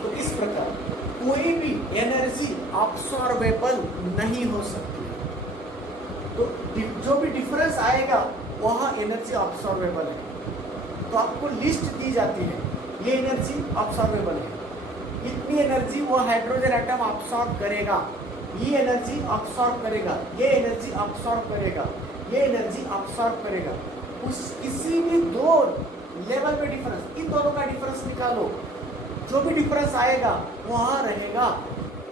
तो इस प्रकार कोई भी एनर्जी अब्सॉर्बेबल नहीं हो सकती। तो जो भी डिफरेंस आएगा वह एनर्जी अब्सॉर्बेबल है। तो आपको लिस्ट दी जाती है, ये एनर्जी अब्सॉर्बेबल है, इतनी एनर्जी वो हाइड्रोजन एटम अब्सॉर्ब करेगा, ये एनर्जी अब्सॉर्ब करेगा, ये एनर्जी अब्सॉर्ब करेगा, ये एनर्जी अब्सॉर्ब करेगा। उस किसी भी दो लेवल में डिफरेंस, इन दोनों का डिफरेंस निकालो, जो भी डिफरेंस आएगा वहां रहेगा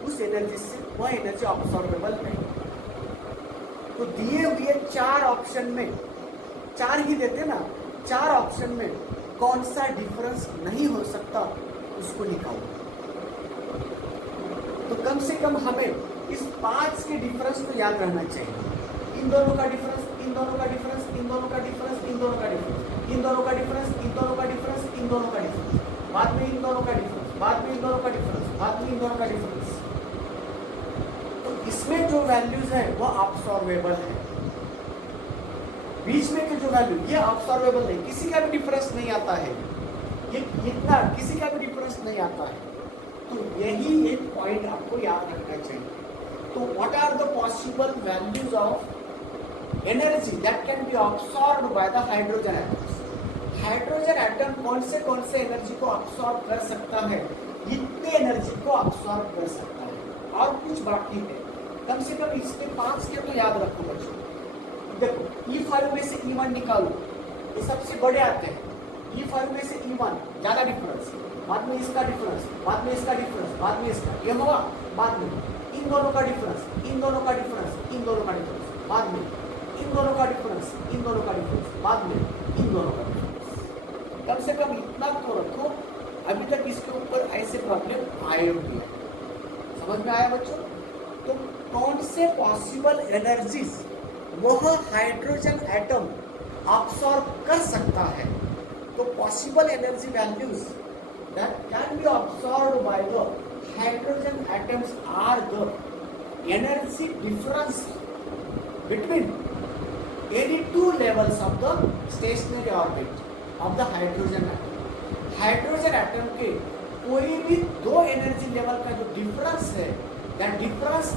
उस एनर्जी से, वह एनर्जी अब्सॉर्बेबल नहीं। तो दिए हुए 4 ऑप्शन में, 4 ही देते ना, 4 ऑप्शन में कौन सा डिफरेंस नहीं हो सकता उसको निकालो। तो कम से कम हमें इस 5 के डिफरेंस को याद रहना चाहिए। इन दोनों का डिफरेंस, इन दोनों का डिफरेंस, इन दोनों का डिफरेंस, इन दोनों का डिफरेंस, इन दोनों का डिफरेंस, इन दोनों का डिफरेंस, इन दोनों का डिफरेंस, बाद में इन दोनों का डिफरेंस, बाद में इन दोनों का डिफरेंस, बाद में इन दोनों का डिफरेंस। तो इसमें जो वैल्यूज है वो अब्सॉर्बेबल है, बीच में के जो वैल्यू ये अब्सॉर्बेबल नहीं, किसी का भी डिफरेंस नहीं आता है, ये इतना किसी का भी डिफरेंस नहीं आता है। तो यही एक पॉइंट आपको याद रखना चाहिए। तो what are the possible values of energy that can be absorbed by the hydrogen atoms. Hydrogen atom कौन से एनर्जी को अब्सॉर्ब कर सकता है, इतने एनर्जी को अब्सॉर्ब कर सकता है, और कुछ बाकी है। कम से कम इसके 5 के तो याद रखो बच्चों। देखो E5 में से E1 निकालो, ये सबसे बड़े आते हैं। E5 में से E1 ज्यादा डिफरेंस, बाद में इसका डिफरेंस, बाद में इसका डिफरेंस, बाद में इसका, ये हुआ, बाद में इन दोनों का डिफरेंस, इन दोनों का डिफरेंस, इन दोनों का डिफरेंस, बाद में इन दोनों का डिफरेंस, इन दोनों का डिफरेंस, बाद में इन दोनों का डिफरेंस। कम से कम इतना तो रखो, अभी तक इसके ऊपर ऐसे प्रॉब्लम आए हुए हैं। समझ में आया बच्चों? तो कौन से पॉसिबल एनर्जीज वह हाइड्रोजन एटम अब्सॉर्ब कर सकता है? तो possible energy values that can be absorbed by the hydrogen atoms are the energy difference between any two levels of the stationary orbit of the hydrogen atom. Hydrogen atom के कोई भी 2 energy level का जो difference है, that difference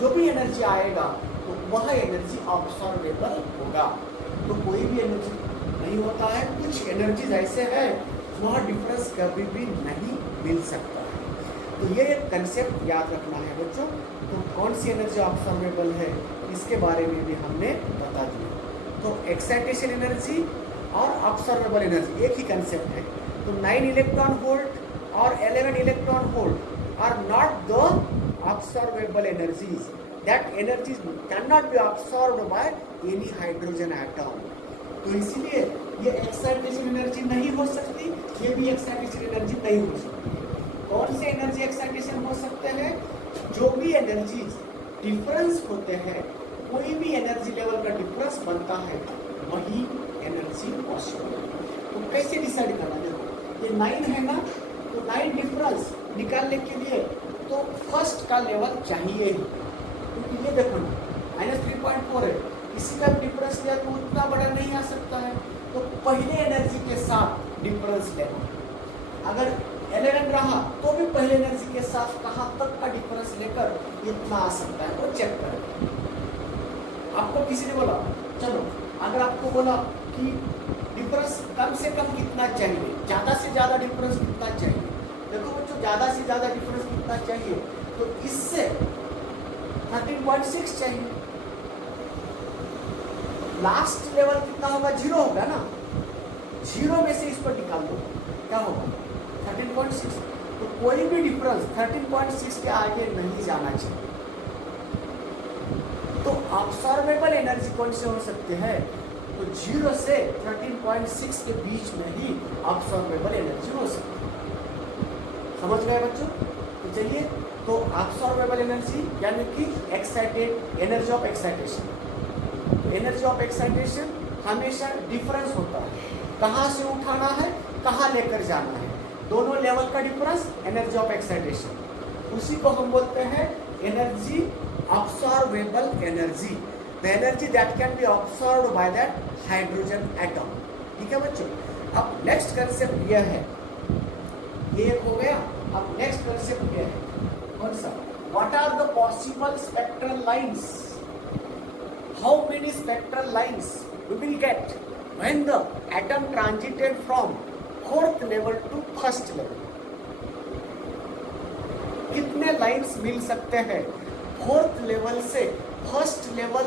जो भी energy आएगा तो वह एनर्जी अब्सॉर्बेबल होगा। तो कोई भी एनर्जी नहीं होता है, कुछ एनर्जीज ऐसे है वह डिफरेंस कभी भी नहीं मिल सकता है। तो ये एक कंसेप्ट याद रखना है बच्चों। तो कौन सी एनर्जी अब्सॉर्बेबल है इसके बारे में भी हमने बता दिया। तो एक्साइटेशन एनर्जी और अब्सॉर्बेबल एनर्जी एक ही कंसेप्ट है। तो 9 इलेक्ट्रॉन वोल्ट और 11 electron volt are not the absorbable energies, that energies can not be absorbed by any hydrogen atom. तो इसलिए ये एक्साइटेशन एनर्जी नहीं हो सकती, ये भी एक्साइटेशन एनर्जी नहीं हो सकती। कौन से एनर्जी एक्साइटेशन हो सकते हैं? जो भी एनर्जीज डिफरेंस होते हैं, कोई भी एनर्जी लेवल का डिफरेंस बनता है, वही एनर्जी पॉसिबल है। तो कैसे डिसाइड करना? देखो ये 9 है ना, तो 9 डिफरेंस निकालने के लिए तो फर्स्ट का लेवल चाहिए ही, क्योंकि ये देखो ना -3.4 है, किसी का डिफरेंस लिया तो उतना बड़ा नहीं आ सकता है। तो पहले एनर्जी के साथ डिफरेंस लेना, अगर 11 रहा तो भी पहले एनर्जी के साथ कहाँ तक का डिफरेंस लेकर इतना आ सकता है वो चेक करें। आपको किसी ने बोला चलो, अगर आपको बोला कि डिफरेंस कम से कम कितना चाहिए, ज़्यादा से ज़्यादा डिफरेंस कितना चाहिए, देखो बच्चों ज़्यादा से ज़्यादा डिफरेंस कितना चाहिए, तो इससे 13.6 चाहिए। लास्ट लेवल कितना होगा? 0 होगा ना, 0 में से इस पर निकाल दो, क्या होगा? 13.6। तो कोई भी डिफरेंस 13.6 के आगे नहीं जाना चाहिए। तो अब्सॉर्बेबल एनर्जी कौन से हो सकते हैं? तो 0 से 13.6 के बीच में ही अब्सॉर्बेबल एनर्जी हो सकती है। समझ गए बच्चों? तो चलिए, तो अब्सॉर्बेबल एनर्जी यानी कि excited energy of excitation. Energy of excitation हमेशा डिफरेंस होता है, कहाँ से उठाना है, कहाँ लेकर जाना है, दोनों लेवल का डिफरेंस एनर्जी ऑफ एक्साइटेशन। उसी को हम बोलते हैं energy absorbable energy. The energy that can be observed by that hydrogen atom. ठीक है बच्चों, अब नेक्स्ट कंसेप्ट यह है, ये एक हो गया। अब नेक्स्ट कंसेप्ट यह है, कौन सा? What are the possible spectral lines? How many spectral lines we will get when the atom transited from fourth level to first level? कितने लाइंस मिल सकते हैं फोर्थ लेवल से फर्स्ट लेवल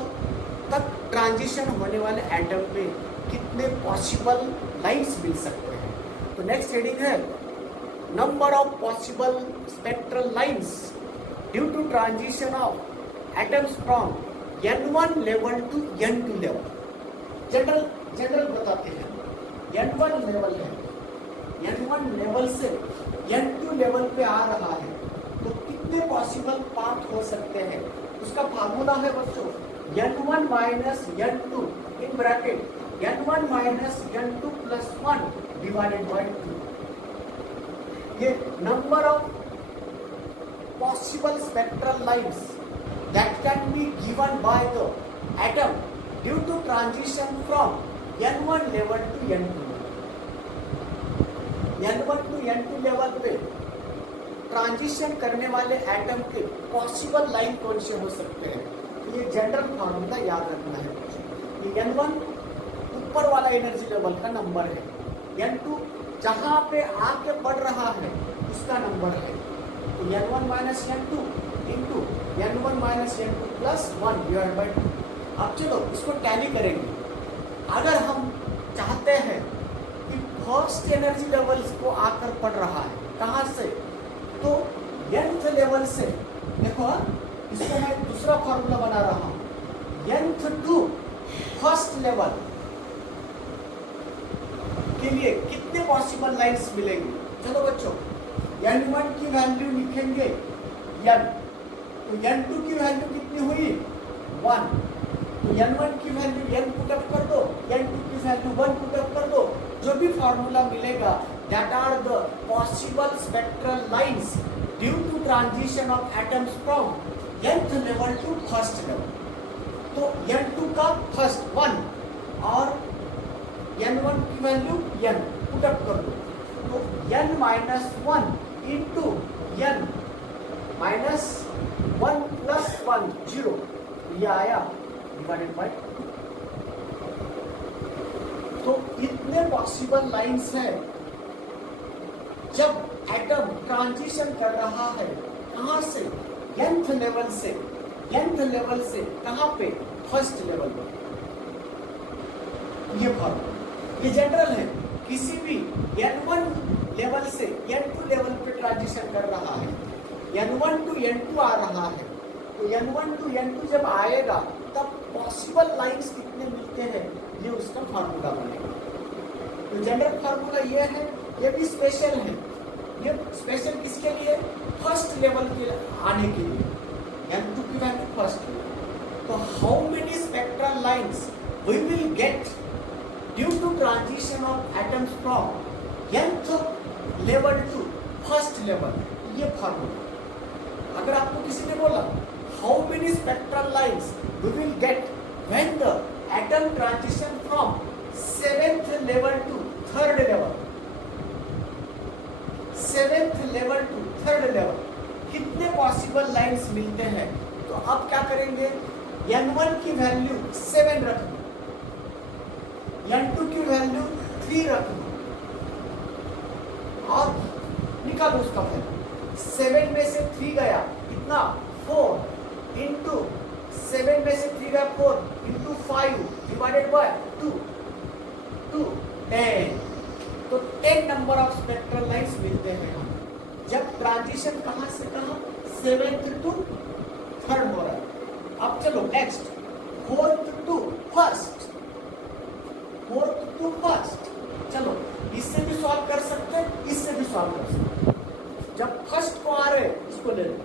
तक ट्रांजिशन होने वाले एटम में? कितने पॉसिबल लाइंस मिल सकते हैं? तो नेक्स्ट हेडिंग है number of possible spectral lines due to transition of atoms from n1 level to n2 level. General बताते हैं, n1 लेवल है, n1 लेवल से n2 लेवल पे आ रहा है, तो कितने पॉसिबल पाथ हो सकते हैं? उसका फार्मूला है बच्चों n1 minus n2 in bracket n1 minus n2 plus 1 divided by 2। ये number of possible spectral lines that can be given by the atom due to transition from n1 level to n2। n1 to n2 level पे transition करने वाले atom के possible line कौन से हो सकते हैं? ये जनरल फॉर्मूला याद रखना है। ये n1 ऊपर वाला एनर्जी लेवल का नंबर है, n2 जहां पे आके बढ़ रहा है उसका नंबर है। तो n1 minus n2 into n1 minus n2 plus 1 divide by 2। अब चलो इसको टैली करेंगे। अगर हम चाहते हैं कि फर्स्ट एनर्जी लेवल्स को आकर पढ़ रहा है, कहाँ से? तो nth लेवल से, देखो इसको मैं दूसरा फॉर्मूला बना रहा हूं, nth टू फर्स्ट लेवल के लिए कितने पॉसिबल लाइंस मिलेंगे? चलो बच्चों, n1 की वैल्यू लिखेंगे n, तो n2 की वैल्यू कितनी हुई? 1। तो n1 की वैल्यू n पुटअप कर दो, n2 की वैल्यू 1 पुटअप कर दो। जो भी फॉर्मूला मिलेगा that are the possible spectral lines due to transition of atoms from nth level to first level. तो n2 का फर्स्ट 1 और n1 की वैल्यू n पुटअप कर दो, तो n minus 1 into n minus 1 plus 1 0, ये आया डिवाइडेड बाय। तो इतने पॉसिबल लाइंस है जब एटम ट्रांजिशन कर रहा है, कहां से? nth लेवल से, nth लेवल से कहां पे? फर्स्ट लेवल पर। ये फॉर्मूला ये जनरल है, किसी भी n1 लेवल से n2 लेवल पे ट्रांजिशन कर रहा है, n1 टू n2 आ रहा है, तो n1 टू n2 जब आएगा तब पॉसिबल लाइंस कितने मिलते हैं, ये उसका फार्मूला बनेगा। तो जनरल फार्मूला ये है, ये भी स्पेशल है। ये स्पेशल किसके लिए? फर्स्ट लेवल के आने के लिए, n2 की वैल्यू फर्स्ट। तो how many spectral lines we will get due to transition of atoms from nth level to first level, ये फार्मूला। अगर आपको किसी ने बोला how many spectral lines we will get when the atom transition from 7th level to 3rd level, 7th level to 3rd level, कितने possible lines मिलते हैं? तो अब क्या करेंगे, n1 की वैल्यू 7 रख दो, n2 की वैल्यू 3 रख दो और निकालो उसका वैल्यू। 7 में से 3 गया कितना? 4 इंटू 7 में से 3 गया 4 इंटू 5 डिवाइडेड बाय 2 10। तो 10 नंबर ऑफ स्पेक्ट्रल लाइंस मिलते हैं हम जब ट्रांजिशन कहां से कहां? 7th टू 3rd हो रहा है। अब चलो next, 4th to first, 4th to first. चलो इससे भी सॉल्व कर सकते हैं, इससे भी सॉल्व कर सकते हैं। जब फर्स्ट को आ रहे हैं इसको ले लो,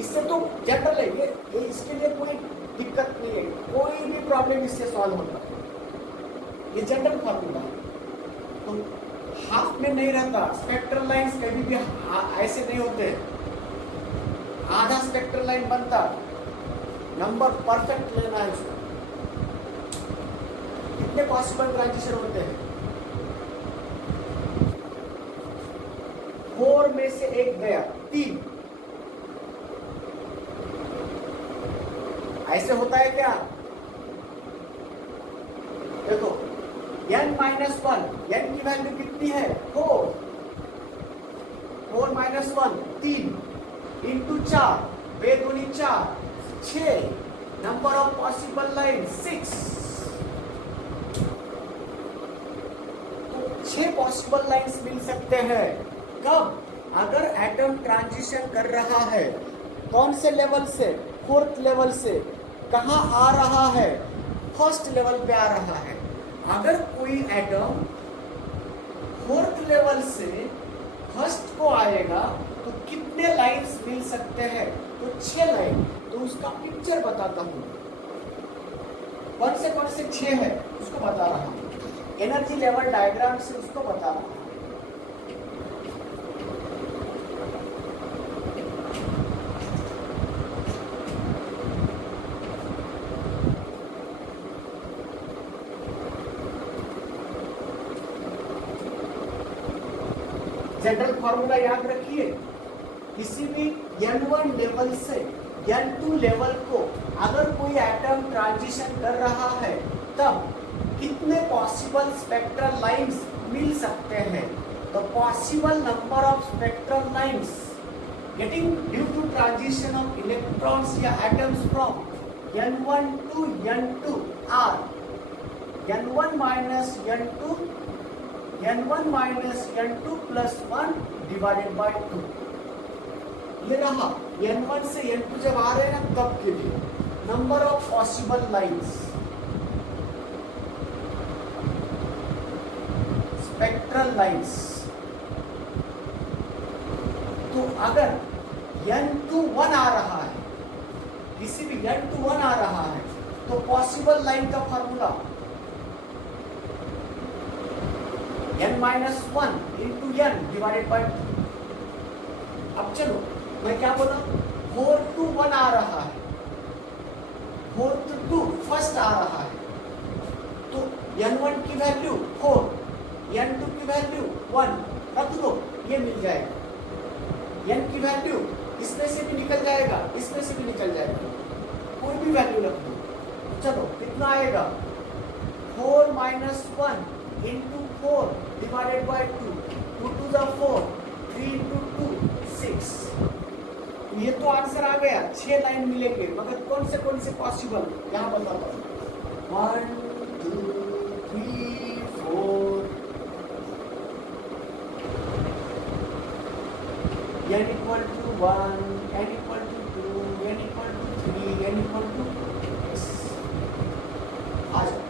इससे तो जनरल है ये इसके लिए कोई दिक्कत नहीं है, कोई भी प्रॉब्लम इससे सॉल्व होता है, ये जनरल फॉर्मूला है। तो हाफ में नहीं रहता, स्पेक्ट्रल लाइंस कभी भी ऐसे नहीं होते, आधा स्पेक्ट्रल लाइन बनता नंबर परफेक्ट लेना है उसको। कितने पॉसिबल ट्रांजिशन होते हैं? 4 में से एक गया, 3। ऐसे होता है क्या? देखो n माइनस 1, n की वैल्यू कितनी है? 4। 4 माइनस 1 3 इंटू 4, 2 दूनी 4, 6। Number of possible line 6। तो 6 पॉसिबल लाइंस मिल सकते हैं। कब? अगर एटम ट्रांजिशन कर रहा है। कौन से लेवल से? 4th लेवल से। कहाँ आ रहा है? 1st लेवल पे आ रहा है। अगर कोई एटम 4th लेवल से 1st को आएगा तो कितने लाइंस मिल सकते हैं? तो 6 लाइन। तो उसका पिक्चर बताता हूं, कौन से 6 है उसको बता रहा हूं। एनर्जी लेवल डायग्राम से उसको बता रहा हूं। जनरल फॉर्मूला याद रखिए, किसी भी n1 लेवल से n2 लेवल को अगर कोई एटम ट्रांजिशन कर रहा है तब कितने पॉसिबल स्पेक्ट्रल लाइंस मिल सकते हैं? The possible number of spectral lines getting due to transition of electrons या atoms from n1 to n2 are n1 minus n2 n1 minus n2 plus 1 divided by 2। ये रहा n1 से n2 जब आ रहे हैं ना तब के लिए number of possible lines, spectral lines. तो अगर n2 1 आ रहा है, किसी भी n2 1 आ रहा है तो पॉसिबल लाइन का formula n minus 1 into n divided by 2। अब चलो मैं क्या बोला? 4 to 1 आ रहा है, 4 to 2 फर्स्ट आ रहा है। तो n1 की वैल्यू 4, n2 की वैल्यू 1 रख दो, ये मिल जाएगा। n की वैल्यू इसमें से भी निकल जाएगा, इसमें से भी निकल जाएगा, कोई भी वैल्यू रख दो। चलो कितना आएगा? 4 minus 1 into 4 divided by 2, 2 to the 4, 3 into 2 6। ये तो आंसर आ गया। 6 लाइन मिलेंगे, मगर कौन से पॉसिबल यहाँ बताता हूँ। 1 2 3 4 n equal to 1, n equal to 2, n equal to 3, n equal to 6। आ जाओ,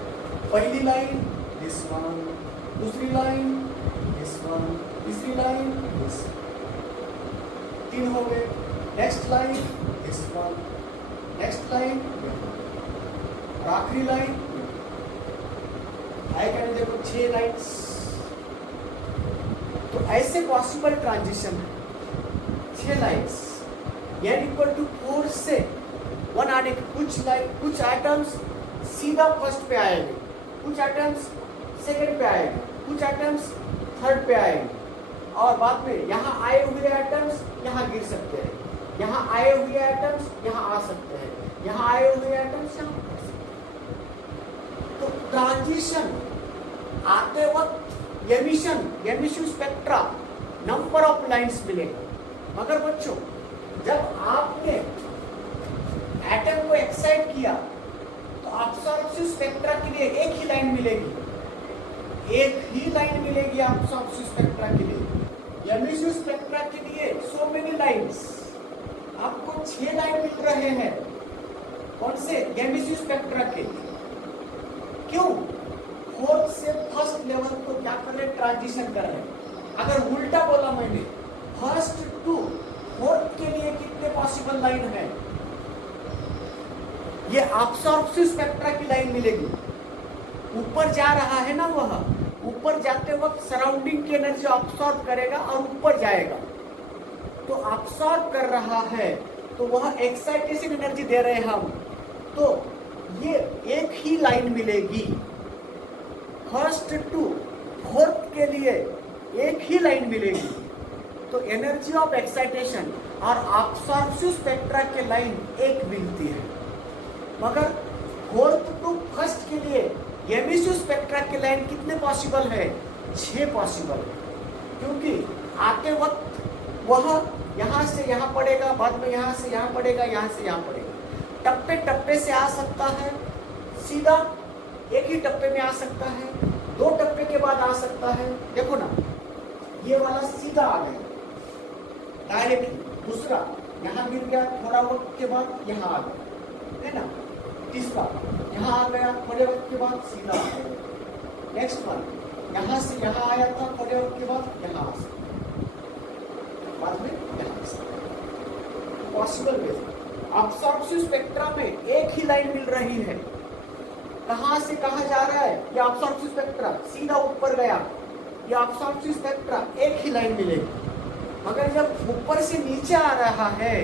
पहली लाइन दिस वन, दूसरी लाइन दिस वन, तीसरी लाइन दिस, 3 हो गए। Next line this one, next line और आखिरी लाइन आए क्या? देखो 6 लाइन्स। तो ऐसे पॉसिबल ट्रांजिशन है 6 लाइन्स। n इक्वल टू 4 से 1 आने के कुछ आइटम्स सीधा फर्स्ट पे आएंगे, कुछ आइटम्स सेकंड पे आएंगे, कुछ आइटम्स थर्ड पे आएंगे, और बाद में यहाँ आए हुए आइटम्स यहाँ गिर सकते हैं, यहाँ आए हुए आइटम्स यहाँ आ सकते हैं, यहाँ आए हुए आइटम्स यहाँ आ सकते हैं। तो ट्रांजिशन आते वक्त emission spectra number of lines मिलेगा। मगर बच्चों जब आपने एटम को एक्साइट किया तो अब्सॉर्प्शन स्पेक्ट्रा के लिए एक ही लाइन मिलेगी, एक ही लाइन मिलेगी अब्सॉर्प्शन स्पेक्ट्रा के लिए। एमिशन स्पेक्ट्रा के लिए सो मेनी लाइंस, आपको 6 लाइन मिल रहे हैं। कौन से? एमिशन स्पेक्ट्रा के। क्यों? 4th से 1st लेवल को क्या कर रहे? ट्रांजिशन कर रहे हैं। अगर उल्टा बोला मैंने, 1st to 4th के लिए कितने पॉसिबल लाइन है? ये अब्सॉर्प्शन स्पेक्ट्रा की लाइन मिलेगी। ऊपर जा रहा है ना, वह ऊपर जाते वक्त सराउंडिंग की एनर्जी अब्सॉर्ब करेगा और ऊपर जाएगा। तो अब्सॉर्ब कर रहा है तो वह एक्साइटेशन एनर्जी दे रहे हैं हम, तो ये एक ही लाइन मिलेगी, फर्स्ट टू फोर्थ के लिए एक ही लाइन मिलेगी। तो एनर्जी ऑफ एक्साइटेशन और अब्सॉर्प्टिव स्पेक्ट्रा के लाइन एक मिलती है, मगर फोर्थ टू फर्स्ट के लिए एमिसिव स्पेक्ट्रा के लाइन कितने पॉसिबल है? 6 पॉसिबल है, क्योंकि आते वक्त वह यहाँ से यहाँ पड़ेगा, बाद में यहाँ से यहाँ पड़ेगा, यहाँ से यहाँ पड़ेगा, टप्पे टप्पे से आ सकता है, सीधा एक ही टप्पे में आ सकता है, 2 टप्पे के बाद आ सकता है। देखो ना, ये वाला सीधा आ गया डायरेक्टली, दूसरा यहाँ गिर गया, थोड़ा वक्त के बाद यहाँ आ गया, है ना, तीसरा यहाँ आ गया, थोड़े वक्त के बाद सीधा आ गया, नेक्स्ट वन यहाँ से यहाँ आया था, थोड़े वक्त के बाद यहाँ आ सकता, बाद में यहाँ आ सकता। पॉसिबल वे अब्सॉर्प्टिव स्पेक्ट्रा में एक ही लाइन मिल रही है। कहां से कहां जा रहा है? ये अब्सॉर्प्टिव स्पेक्ट्रा सीधा ऊपर गया, ये अब्सॉर्प्टिव स्पेक्ट्रा एक ही लाइन मिलेगी। मगर जब ऊपर से नीचे आ रहा है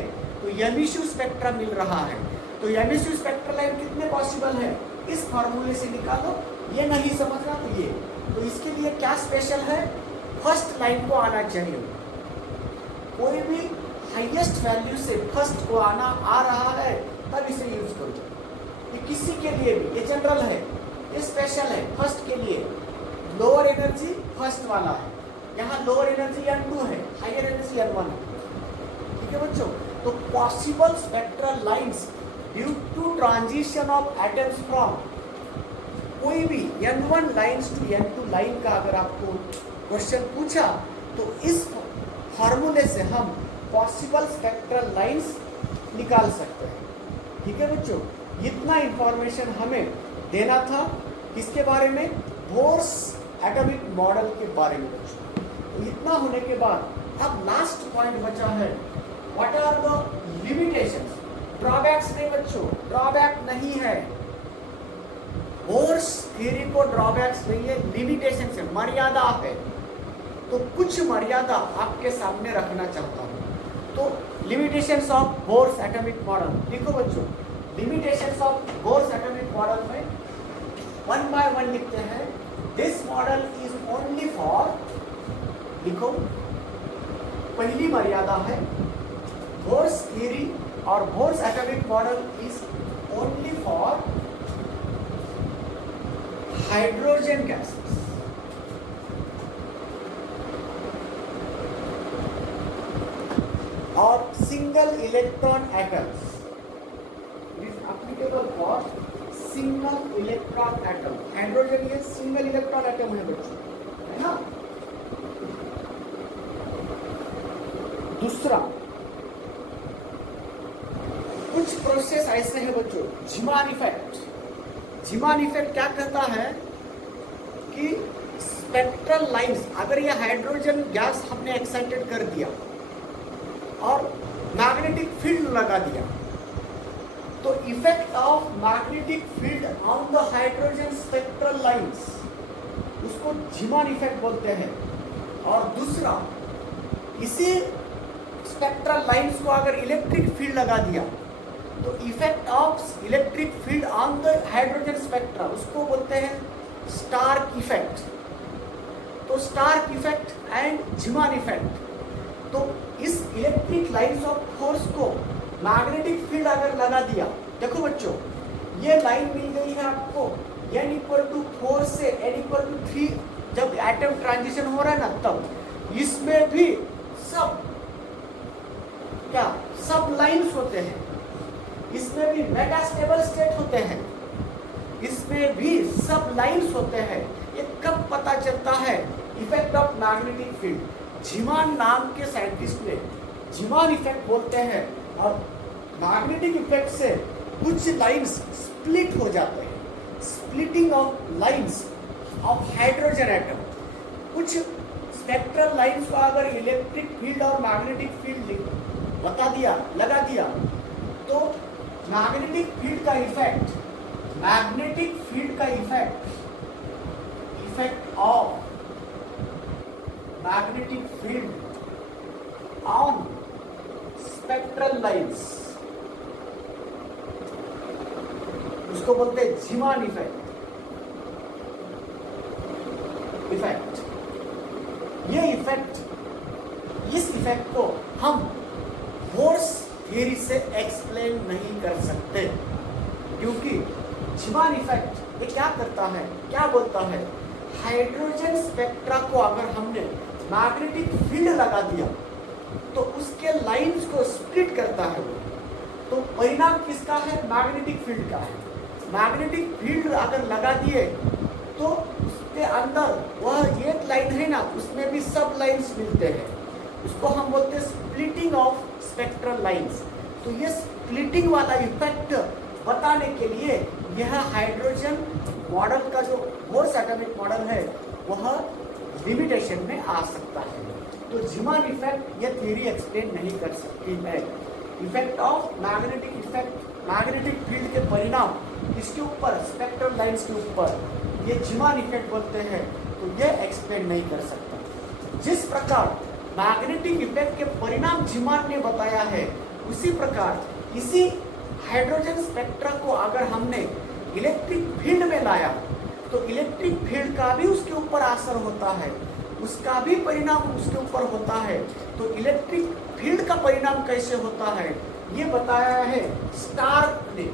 तो एमिसिव स्पेक्ट्रा मिल रहा है। तो एमिसिव स्पेक्ट्रा लाइन कितने पॉसिबल है? इस फॉर्मूले से निकालो। ये नहीं समझना तो ये, तो इसके लिए क्या स्पेशल है? फर्स्ट लाइन को आना चाहिए। कोई भी हाईएस्ट वैल्यू से फर्स्ट को आना आ रहा है तब इसे यूज करो। ये किसी के लिए भी, ये जनरल है, ये स्पेशल है। फर्स्ट के लिए लोअर एनर्जी फर्स्ट वाला है, यहाँ लोअर एनर्जी N2 है, हायर एनर्जी N1 है। ठीक है बच्चों, तो possible spectral lines due to transition of atoms from कोई भी N1 lines to N2 line का अगर आपको क्वेश्चन पूछा तो इस फॉर्मूले से हम पॉसिबल स्पेक्ट्रल लाइंस निकाल सकते हैं। ठीक है बच्चों, इतना इंफॉर्मेशन हमें देना था किसके बारे में? बोर्स एटॉमिक मॉडल के बारे में बच्चों। तो इतना होने के बाद अब लास्ट पॉइंट बचा है, what are the limitations. Drawbacks नहीं बच्चों, ड्रॉबैक नहीं है। बोर्स थ्योरी को ड्रॉबैक्स नहीं है, लिमिटेशन है, मर्यादा है। तो कुछ मर्यादा आपके सामने रखना चाहता हूं। तो limitations of Bohr's atomic model लिखो बच्चों। Limitations of Bohr's atomic model में 1 by 1 लिखते हैं। This model is only for, लिखो, पहली मर्यादा है बोर्स थ्योरी और Bohr's atomic model is only for hydrogen gases. और single electron atoms is applicable for single electron atom. Hydrogen ये सिंगल इलेक्ट्रॉन एटम है बच्चों, है ना। दूसरा, कुछ प्रोसेस ऐसे हैं बच्चों, जीमान इफेक्ट। जीमान इफेक्ट क्या कहता है कि स्पेक्ट्रल लाइंस, अगर ये हाइड्रोजन गैस हमने एक्साइटेड कर दिया और मैग्नेटिक फील्ड लगा दिया, तो effect of magnetic field on the hydrogen spectral lines, उसको जीमान इफेक्ट बोलते हैं। और दूसरा, इसी स्पेक्ट्रल लाइंस को अगर इलेक्ट्रिक फील्ड लगा दिया तो effect of electric field on the hydrogen spectra, उसको बोलते हैं स्टार्क इफेक्ट। तो Stark effect and Zeeman effect, तो इस इलेक्ट्रिक लाइंस ऑफ फोर्स को मैग्नेटिक फील्ड अगर लगा दिया, देखो बच्चों, ये लाइन मिल गई है आपको n = 4 से n = 3, जब एटम ट्रांजिशन हो रहा है ना, तब इसमें भी सब क्या, सब लाइंस होते हैं। इसमें भी मेटास्टेबल स्टेट होते हैं, इसमें भी सब लाइंस होते हैं। ये कब पता चलता है? Effect of magnetic field. Zeeman नाम के साइंटिस्ट ने जीमान इफेक्ट बोलते हैं, और मैग्नेटिक इफेक्ट से कुछ लाइंस स्प्लिट हो जाते हैं, splitting of lines of hydrogen atom. कुछ स्पेक्ट्रल लाइंस को अगर इलेक्ट्रिक फील्ड और मैग्नेटिक फील्ड बता दिया, लगा दिया, तो मैग्नेटिक फील्ड का इफेक्ट, मैग्नेटिक फील्ड का effect, effect of magnetic field on spectral lines इसको बोलते हैं जीमान इफेक्ट। ये इफेक्ट, इस इफेक्ट को हम बोर्स थियरी से एक्सप्लेन नहीं कर सकते, क्योंकि जीमान इफेक्ट ये क्या करता है, क्या बोलता है, हाइड्रोजन स्पेक्ट्रा को अगर हमने मैग्नेटिक फील्ड लगा दिया तो उसके लाइंस को स्प्लिट करता है वो। तो परिणाम किसका है, मैग्नेटिक फील्ड का है। मैग्नेटिक फील्ड अगर लगा दिए तो उसके अंदर वह एक लाइन है ना, उसमें भी सब लाइंस मिलते हैं, उसको हम बोलते हैं स्प्लिटिंग ऑफ स्पेक्ट्रल लाइंस। तो ये स्प्लिटिंग वाला इफेक्ट बताने के लिए यह हाइड्रोजन मॉडल का जो बोर्स एटॉमिक मॉडल है वह लिमिटेशन में आ सकता है। तो जीमान इफेक्ट यह थ्योरी एक्सप्लेन नहीं कर सकती है। Effect of magnetic effect, magnetic field के परिणाम इसके ऊपर, स्पेक्ट्रल लाइंस के ऊपर, ये जीमान इफेक्ट बोलते हैं, तो यह एक्सप्लेन नहीं कर सकता। जिस प्रकार मैग्नेटिक इफेक्ट के परिणाम जीमान ने बताया है, उसी प्रकार इसी हाइड्रोजन स्पेक्ट्रा को अगर हमने इलेक्ट्रिक फील्ड में लाया तो इलेक्ट्रिक फील्ड का भी उसके ऊपर असर होता है, उसका भी परिणाम उसके ऊपर होता है। तो इलेक्ट्रिक फील्ड का परिणाम कैसे होता है ये बताया है स्टार्क ने।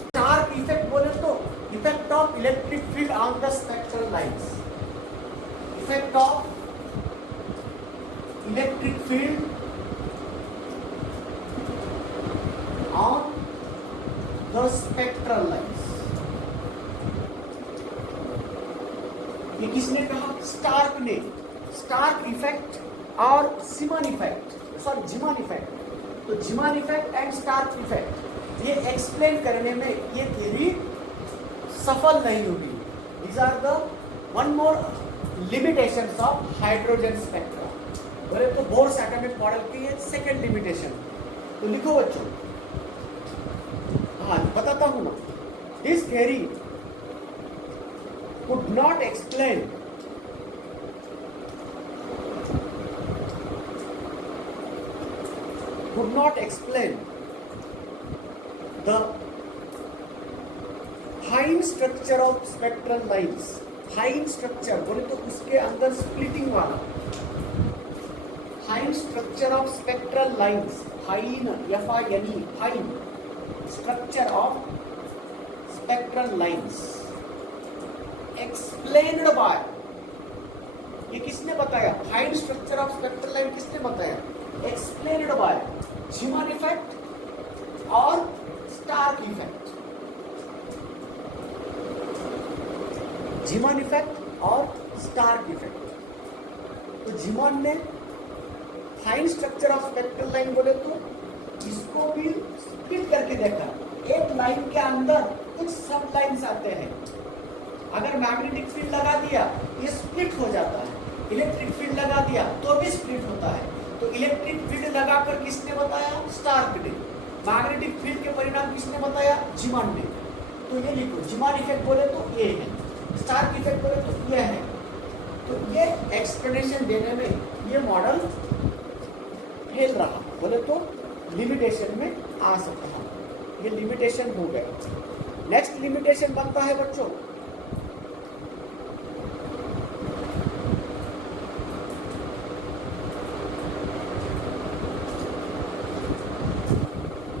स्टार्क इफेक्ट बोले तो effect of electric field on the spectral lines, effect of electric field on the spectral lines. ये किसने कहा, स्टार्क ने। स्टार्क इफेक्ट और जीमान इफेक्ट, तो Zeeman effect and Stark effect ये एक्सप्लेन करने में ये थ्योरी सफल नहीं होगी। These are the one more limitations of hydrogen spectra. बोले तो बोर्स एटॉमिक मॉडल की ये सेकेंड लिमिटेशन। तो लिखो बच्चों, हाँ बताता हूं ना। This theory could not explain the fine structure of spectral lines। Fine structure बोले तो उसके अंदर स्प्लिटिंग वाला fine structure of spectral lines, fine FINE, fine structure of spectral lines explained bye, ये किसने बताया, fine structure of spectral line किसने बताया, एक्सप्लेन्ड बाय जीमान इफेक्ट और स्टार्क इफेक्ट। जीमान इफेक्ट और स्टार्क इफेक्ट। तो जीमान ने fine structure of spectral line बोले तो इसको भी स्प्लिट करके देखा। एक लाइन के अंदर कुछ सब लाइन्स आते हैं, अगर मैग्नेटिक फील्ड लगा दिया ये स्प्लिट हो जाता है, इलेक्ट्रिक फील्ड लगा दिया तो भी स्प्लिट होता है। तो इलेक्ट्रिक फील्ड लगाकर किसने बताया, स्टार्क ने। मैग्नेटिक फील्ड के परिणाम किसने बताया, जीमान ने। तो ये लिखो, जीमान इफेक्ट बोले तो ये है, स्टार्क इफेक्ट बोले तो ये है। तो ये एक्सप्लेनेशन देने में ये मॉडल फेल रहा, बोले तो लिमिटेशन में आ सकता है, ये लिमिटेशन हो गया। नेक्स्ट लिमिटेशन बनता है बच्चों,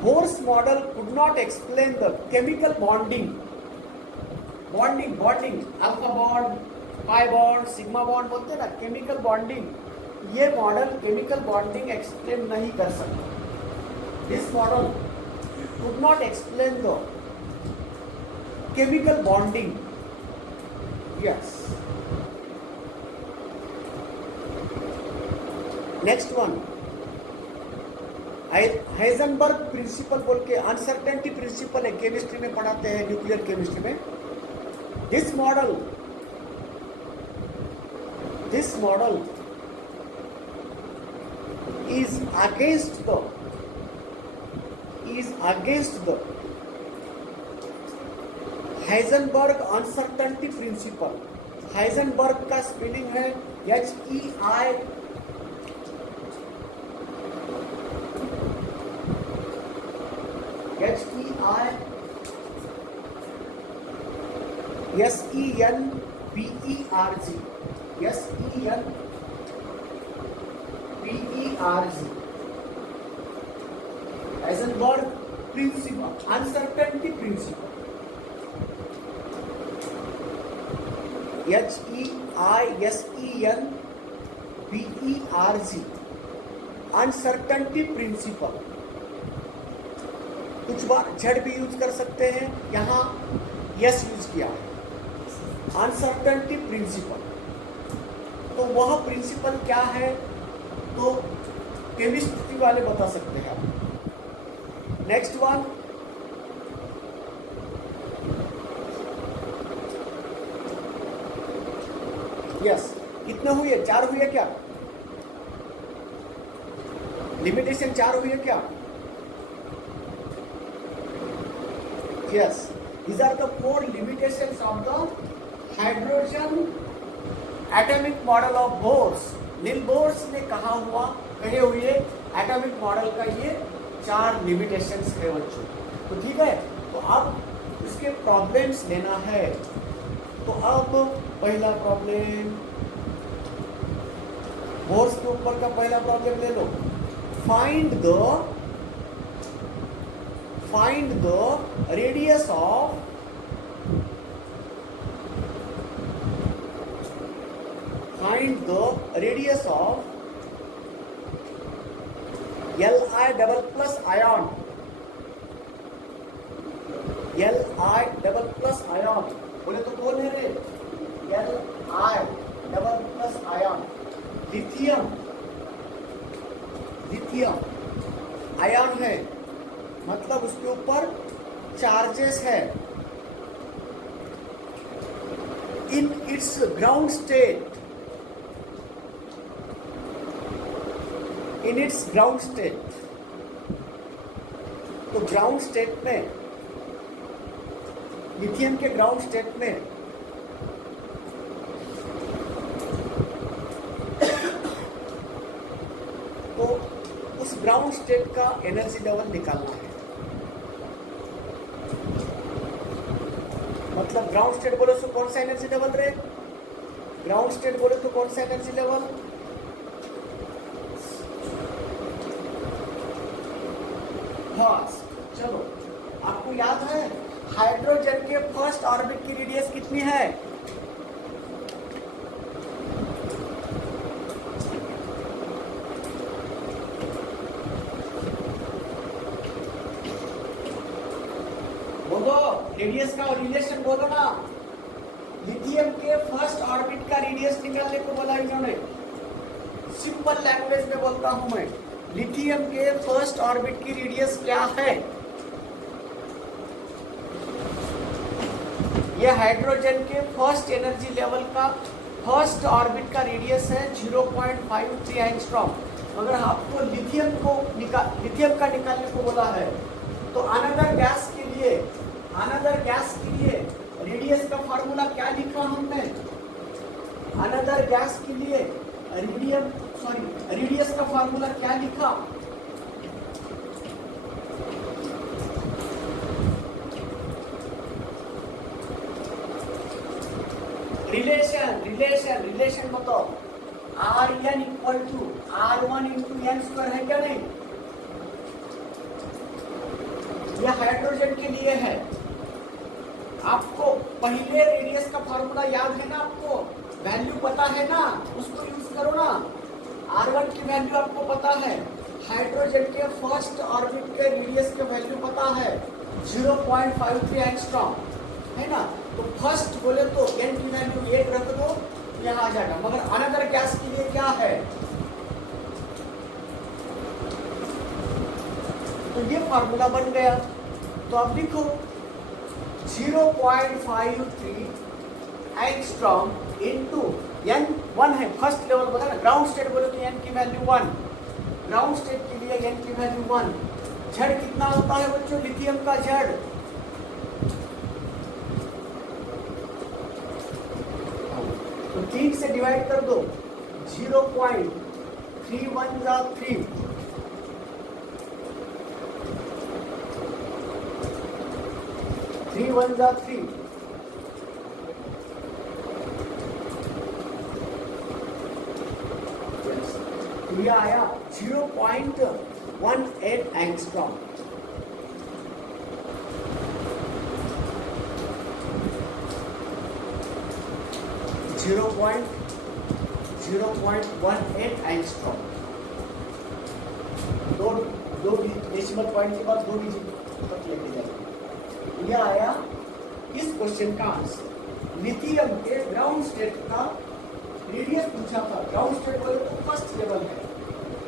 Bohr's model could not explain the chemical bonding, alpha bond, pi bond, sigma bond बोलते हैं ना, केमिकल बॉन्डिंग। ये मॉडल केमिकल बॉन्डिंग एक्सप्लेन नहीं कर सकता। This model could not explain the chemical bonding. Yes. Next one, Heisenberg principle बोल के uncertainty principle है, केमिस्ट्री में पढ़ाते हैं, न्यूक्लियर केमिस्ट्री में। This model is against the Heisenberg uncertainty principle. Heisenberg का स्पेलिंग है SENPERG, SENPERG, Heisenberg principle, uncertainty principle. HEISENPERG, uncertainty principle. कुछ बार जेड भी यूज कर सकते हैं, यहाँ यस यूज किया है. अनसर्टनिटी प्रिंसिपल, तो वह प्रिंसिपल क्या है तो केमिस्ट्री वाले बता सकते हैं. नेक्स्ट वन, यस, कितने हुए? 4 हुए क्या? लिमिटेशन 4 हुई है क्या? Yes, these are the 4 limitations of the hydrogen atomic model of Bohr. Niels Bohr's ने कहे हुए एटॉमिक मॉडल का ये 4 लिमिटेशंस है बच्चों. तो ठीक है, तो अब इसके प्रॉब्लम्स लेना है. तो अब पहला प्रॉब्लम, बोर्स के ऊपर का पहला प्रॉब्लम ले लो. Find the radius of Li double plus ion. Li double plus ion बोले तो कौन है रे? Li double plus ion, lithium ion है, मतलब उसके ऊपर चार्जेस है. इन इट्स ग्राउंड स्टेट, तो ग्राउंड स्टेट में, लिथियम के ग्राउंड स्टेट में तो उस ग्राउंड स्टेट का एनर्जी लेवल निकालना है. मतलब ग्राउंड स्टेट बोले तो कौन सा एनर्जी लेवल रे? ग्राउंड स्टेट बोले तो कौन सा एनर्जी लेवल? फर्स्ट, चलो आपको याद है हाइड्रोजन के फर्स्ट ऑर्बिट की रेडियस कितनी है? बोलो, रेडियस का रिलेशन बोलो ना. लिथियम के फर्स्ट ऑर्बिट का रेडियस निकालने को बोला इन्होंने. सिंपल लैंग्वेज में बोलता हूं मैं, लिथियम के फर्स्ट ऑर्बिट की रेडियस क्या है? यह हाइड्रोजन के फर्स्ट एनर्जी लेवल का फर्स्ट ऑर्बिट का रेडियस है 0.53 एंगस्ट्रॉम. अगर आपको लिथियम का निकालने को बोला है तो अनदर गैस के लिए रेडियस का फार्मूला क्या लिखा हमने? अनदर गैस के लिए रेडियस का फार्मूला क्या लिखा? रिलेशन बताओ. Rn equal to R1 into n square है क्या? नहीं, यह हाइड्रोजन के लिए है. आपको पहले रेडियस का फार्मूला याद है ना? आपको वैल्यू पता है ना? उसको यूज करो ना. R1 की वैल्यू आपको पता है, हाइड्रोजन के फर्स्ट ऑर्बिट के रेडियस के वैल्यू पता है 0.53 एंगस्ट्रॉम है ना. तो फर्स्ट बोले तो n की वैल्यू 1 रख दो, यहाँ आ जाएगा. मगर अनदर गैस के लिए क्या है? तो ये फार्मूला बन गया. तो अब लिखो 0.53 एंगस्ट्रॉम इनटू n 1 है, फर्स्ट लेवल बोला ना. ग्राउंड स्टेट बोले तो n की वैल्यू 1, ग्राउंड स्टेट के लिए n की वैल्यू 1. Z कितना होता है बच्चों? लिथियम का Z तो 3 से डिवाइड कर दो. 0.313 3 1 जा 3 तो ये आया 0.18 एंगस्ट्रॉम। Zero point 0.18 angstrom. दो डेसिमल पॉइंट के बाद 2 डिजिट तक लेके जाएंगे। यह आया इस क्वेश्चन का आंसर। लिथियम के ग्राउंड स्टेट का रेडियस पूछा था। ग्राउंड स्टेट बोले तो फर्स्ट लेवल है,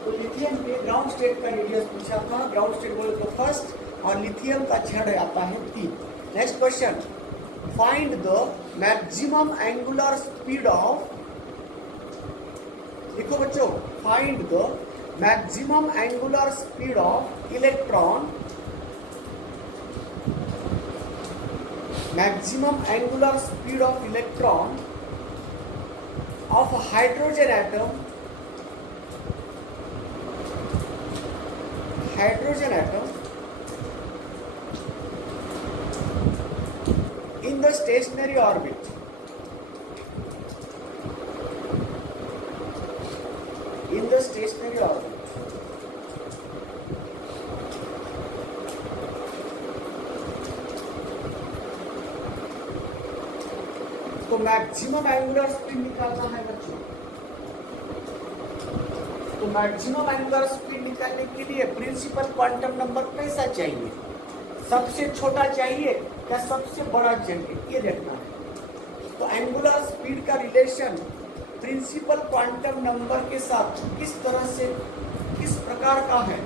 तो लिथियम के ग्राउंड स्टेट का रेडियस पूछा था। ग्राउंड स्टेट बोले तो फर्स्ट, और लिथियम का छड़ आता है 3। Next question, find the maximum angular speed of, लिखो बच्चों, find the maximum angular speed of electron, maximum angular speed of electron of a hydrogen atom in the stationary orbit. In the stationary orbit. तो maximum angular speed निकालना है बच्चों। तो maximum angular speed निकालने के लिए प्रिंसिपल क्वांटम नंबर कैसा चाहिए? सबसे छोटा चाहिए या सबसे बड़ा चाहिए, ये देखना है। तो एंगुलर स्पीड का रिलेशन प्रिंसिपल क्वांटम नंबर के साथ किस तरह से, किस प्रकार का है?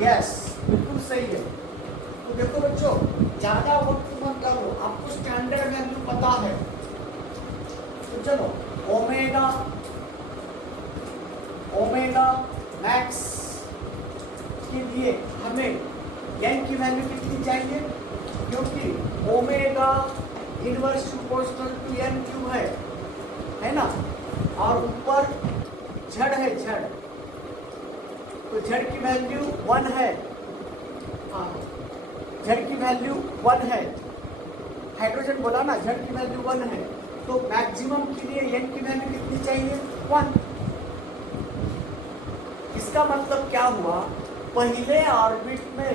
यस, बिल्कुल सही है। तो देखो बच्चों, ज्यादा वक्त मत करो, आपको स्टैंडर्ड वैल्यू पता है। तो चलो, ओमेगा मैक्स के लिए हमें n की वैल्यू कितनी चाहिए? क्योंकि omega inverse proportional to n cube है ना, और ऊपर झड़ है, झड़, तो झड़ की वैल्यू 1 है। झड़ की वैल्यू 1 है, हाइड्रोजन बोला ना, झड़ की वैल्यू 1 है, तो मैक्सिमम के लिए n की वैल्यू कितनी चाहिए? 1। इसका मतलब क्या हुआ? पहले ऑर्बिट में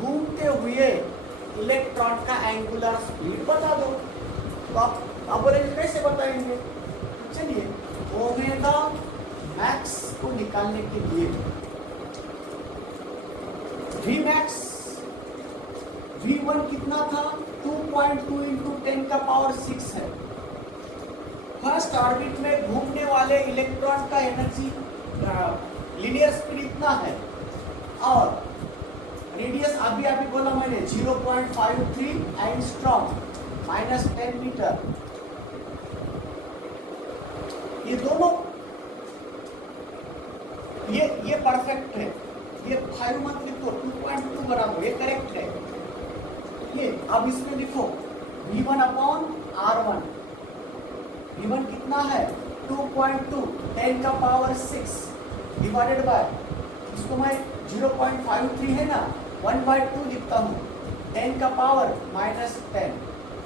घूमते हुए इलेक्ट्रॉन का एंगुलर स्पीड बता दो। तो आप बोलेंगे कैसे बताएंगे? चलिए, ओमेगा मैक्स को निकालने के लिए वी मैक्स V1 कितना था? 2.2 इंटू 10 का पावर 6 है। फर्स्ट ऑर्बिट में घूमने वाले इलेक्ट्रॉन का एनर्जी लीनियर स्पीड इतना है, और रेडियस अभी बोला मैंने 0.53 एंगस्ट्रॉम माइनस 10 मीटर। ये दोनों ये परफेक्ट है। ये 5 मत लिखो, 2.2 बराबर, ये करेक्ट है। ये अब इसमें लिखो V1 अपॉन R1। V1 कितना है? 2.2 10 का पावर 6 डिवाइडेड बाय, इसको मैं 0.53 है ना, 1/2 लिखता हूँ, 10 का पावर माइनस 10।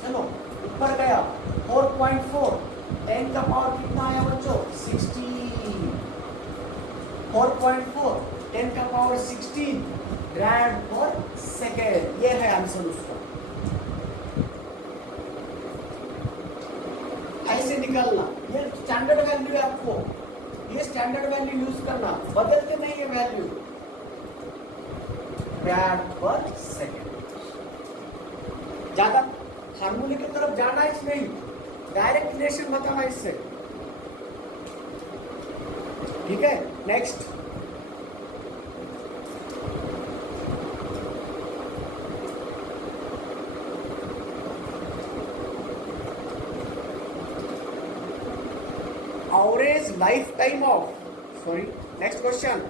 चलो ऊपर गया 4.4, 10 का पावर कितना आया बच्चों? 16। 4.4 10 का पावर 16 ग्राम पर सेकेंड। ये है आंसर उसका। ऐसे निकालना, ये स्टैंडर्ड वैल्यू है आपको, ये स्टैंडर्ड वैल्यू यूज करना, बदलते नहीं है वैल्यू, ग्राम पर सेकेंड। ज्यादा फार्मूले की तरफ जाना ही नहीं, डायरेक्ट रिलेशन बताना इससे, ठीक है। Next, average lifetime of, sorry, next question,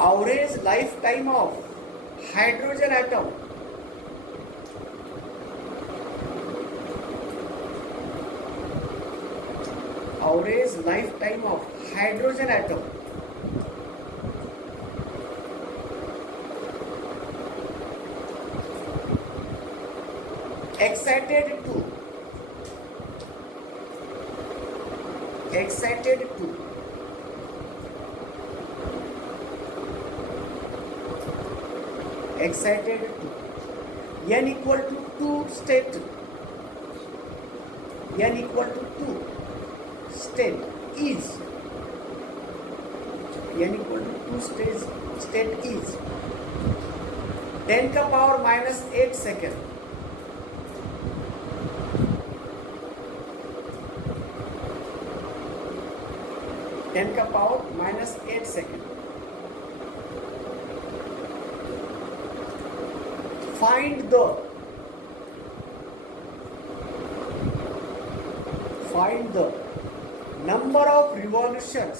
average lifetime of hydrogen atom, average lifetime of hydrogen atom. Excited to excited to n equal to 2 state, n equal to 2 state is n equal to 2 state is 10 का power -8 second, 10 का power -8 second. Find the number of revolutions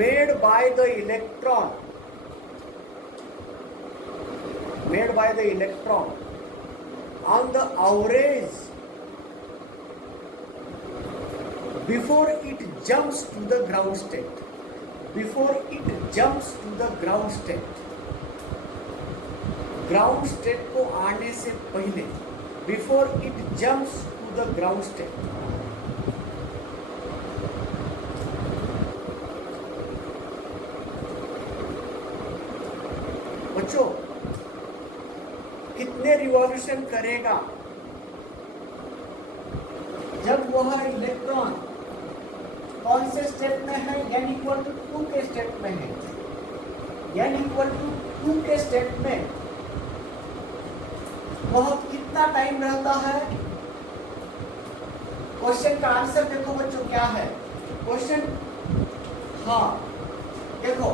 made by the electron on the average before it jumps to the ground state. Ground state को आने से पहले, before it jumps to the ground state. बच्चों, कितने revolution करेगा जब वह electron कौन से स्टेट में है? n इक्वल टू 2 के स्टेट में है. n इक्वल टू 2 के स्टेट में वह कितना टाइम रहता है? क्वेश्चन का आंसर देखो बच्चों, क्या है क्वेश्चन? हाँ देखो,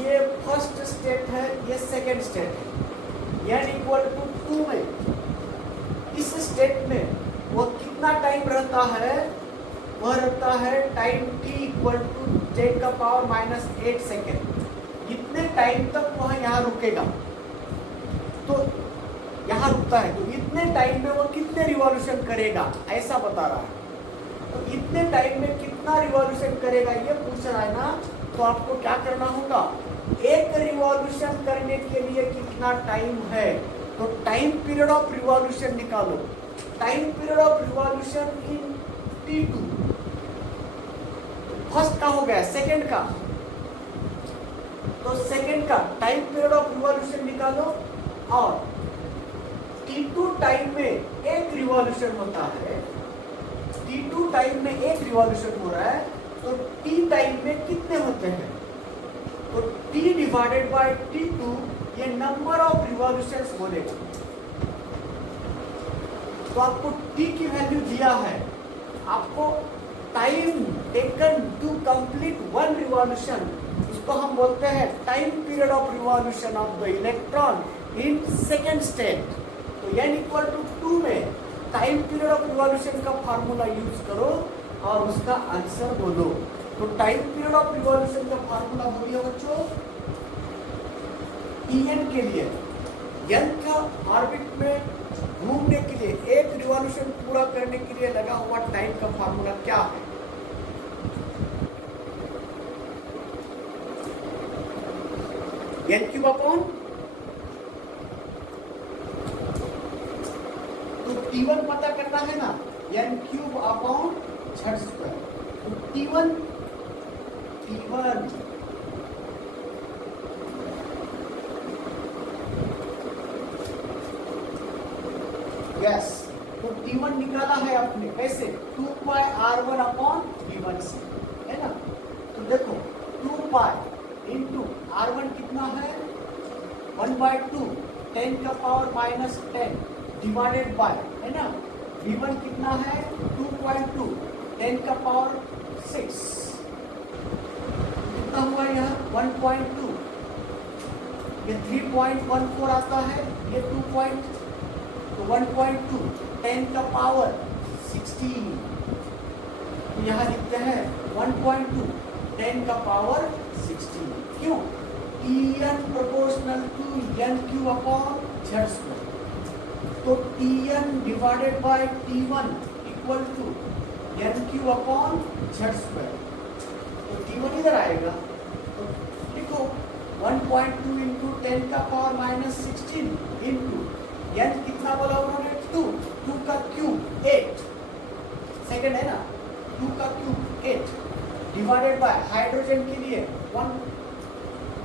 ये फर्स्ट स्टेट है, ये सेकेंड स्टेट है. n इक्वल टू 2 में इस स्टेट में वो कितना टाइम रहता है? वह रहता है टाइम t इक्वल टू 10 का पावर -8 सेकेंड. इतने टाइम तक वह यहाँ रुकेगा. तो यहाँ रुकता है, तो इतने टाइम में वो कितने रिवॉल्यूशन करेगा ऐसा बता रहा है. तो इतने टाइम में कितना रिवॉल्यूशन करेगा ये पूछ रहा है ना. तो आपको क्या करना होगा? एक रिवॉल्यूशन करने के लिए कितना टाइम है, तो टाइम पीरियड ऑफ रिवॉल्यूशन निकालो. Time period of revolution in T2 first का हो गया, सेकंड का, तो सेकंड का टाइम पीरियड ऑफ रिवॉल्यूशन निकालो. और T2 टाइम में एक रिवॉल्यूशन होता है, T2 टाइम में एक रिवॉल्यूशन हो रहा है, तो T टाइम में कितने होते हैं? तो T डिवाइडेड बाय T2 ये नंबर ऑफ रिवॉल्यूशंस बोलेगा. तो आपको T की वैल्यू दिया है, आपको time taken to complete one revolution, इसको हम बोलते हैं time period of revolution of the electron in second state. तो n इक्वल टू 2 में टाइम पीरियड ऑफ रिवॉल्यूशन का फार्मूला यूज करो और उसका आंसर बोलो. तो टाइम पीरियड ऑफ रिवॉल्यूशन का फार्मूला बोलिए बच्चों. Tn के लिए n का ऑर्बिट में घूमने के लिए, एक रिवॉल्यूशन पूरा करने के लिए लगा हुआ टाइम का फार्मूला क्या है? n क्यूब अपॉन, तो T1 पता करना है ना, n cube upon z square. तो T1 यस, तो T1 निकाला है आपने कैसे? 2 पाई R1 अपॉन V1 से, है ना. तो देखो 2 पाई इंटू R1 कितना है? 1/2, 10 का पावर -10 डिवाइडेड बाय, है ना. V1 कितना है? 2.2, 10 का पावर 6, कितना हुआ यहाँ? 1.2. ये 3.14 आता है, ये 2. तो 1.2, 10 का पावर 16. यहाँ लिखते हैं 1.2, 10 का पावर 16. क्यों? Tn proportional to Nq upon Z square. तो Tn divided by T1 equal to Nq upon Z square. तो T1 इधर आएगा, तो लिखो 1.2 इंटू 10 का पावर माइनस 16 इंटू n कितना बोला उन्होंने 2 का क्यूब 8 सेकेंड है ना, 2 का क्यूब 8 डिवाइडेड बाय हाइड्रोजन के लिए 1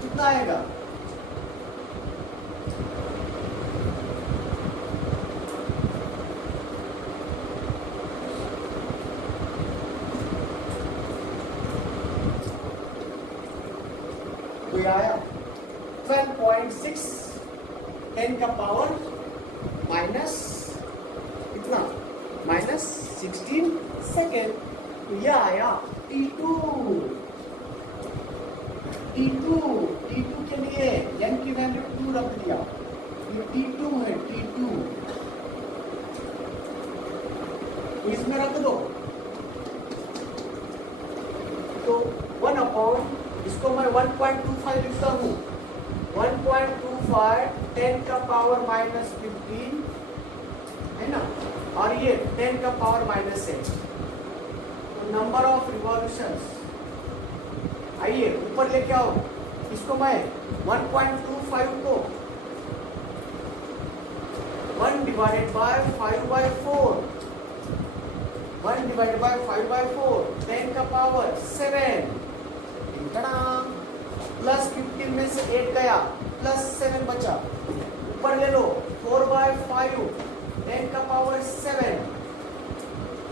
कितना आएगा, तो ये आया 12.6 10 का पावर माइनस कितना माइनस 16 सेकेंड। तो यह आया T2 के लिए n की वैल्यू 2 रख दिया, ये T2 है T2, तो इसमें रख दो, तो 1 अपॉन इसको मैं 1.25 लिखता हूँ, 1.25 10 का पावर माइनस 15 है ना, और ये 10 का पावर माइनस 8। तो नंबर ऑफ रिवॉल्यूशंस, आइए ऊपर लेके आओ, इसको मैं 1.25 को 1 डिवाइडेड बाय 5/4, 1 डिवाइडेड बाय 5/4 10 का पावर 7 प्लस 15 में से 8 गया प्लस 7 बचा, ऊपर ले लो 4/5 10 का पावर 7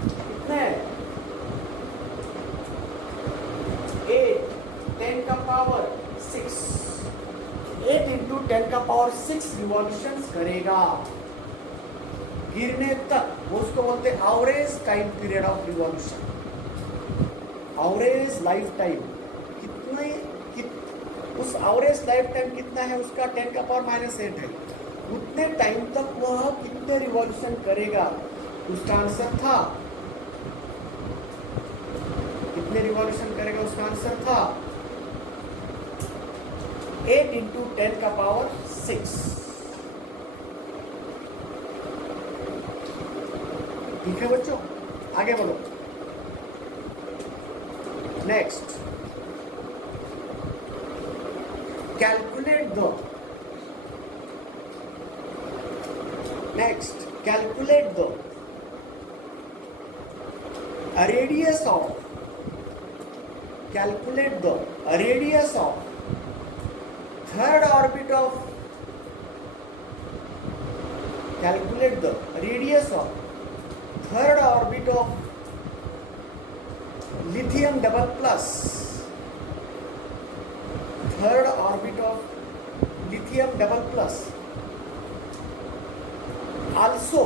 कितने 8 10 का पावर 6, 8 इंटू 10 का पावर 6 रिवॉल्यूशंस करेगा गिरने तक, वो उसको बोलते हैं average time period of revolution, average life time उस एवरेज लाइफ टाइम कितना है उसका 10 का पावर माइनस 8 है, उतने टाइम तक वह कितने रिवॉल्यूशन करेगा, उसका आंसर था कितने रिवॉल्यूशन करेगा, उसका आंसर था 8 इंटू 10 का पावर 6। ठीक है बच्चों, आगे बढ़ो। Next, calculate the radius of third orbit of lithium double plus, third orbit of lithium double plus, also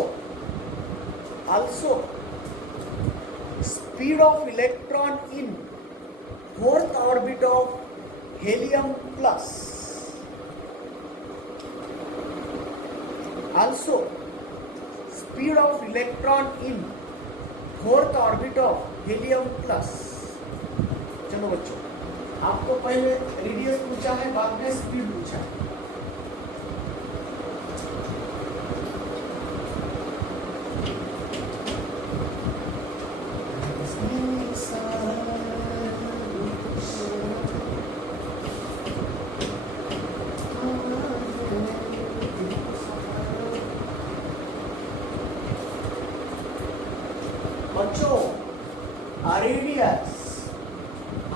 speed of electron in fourth orbit of helium plus, also speed of electron in fourth orbit of helium plus। चलो बच्चों, आपको पहले radius पूछा है, बाद में speed पूछा है। बच्चों, radius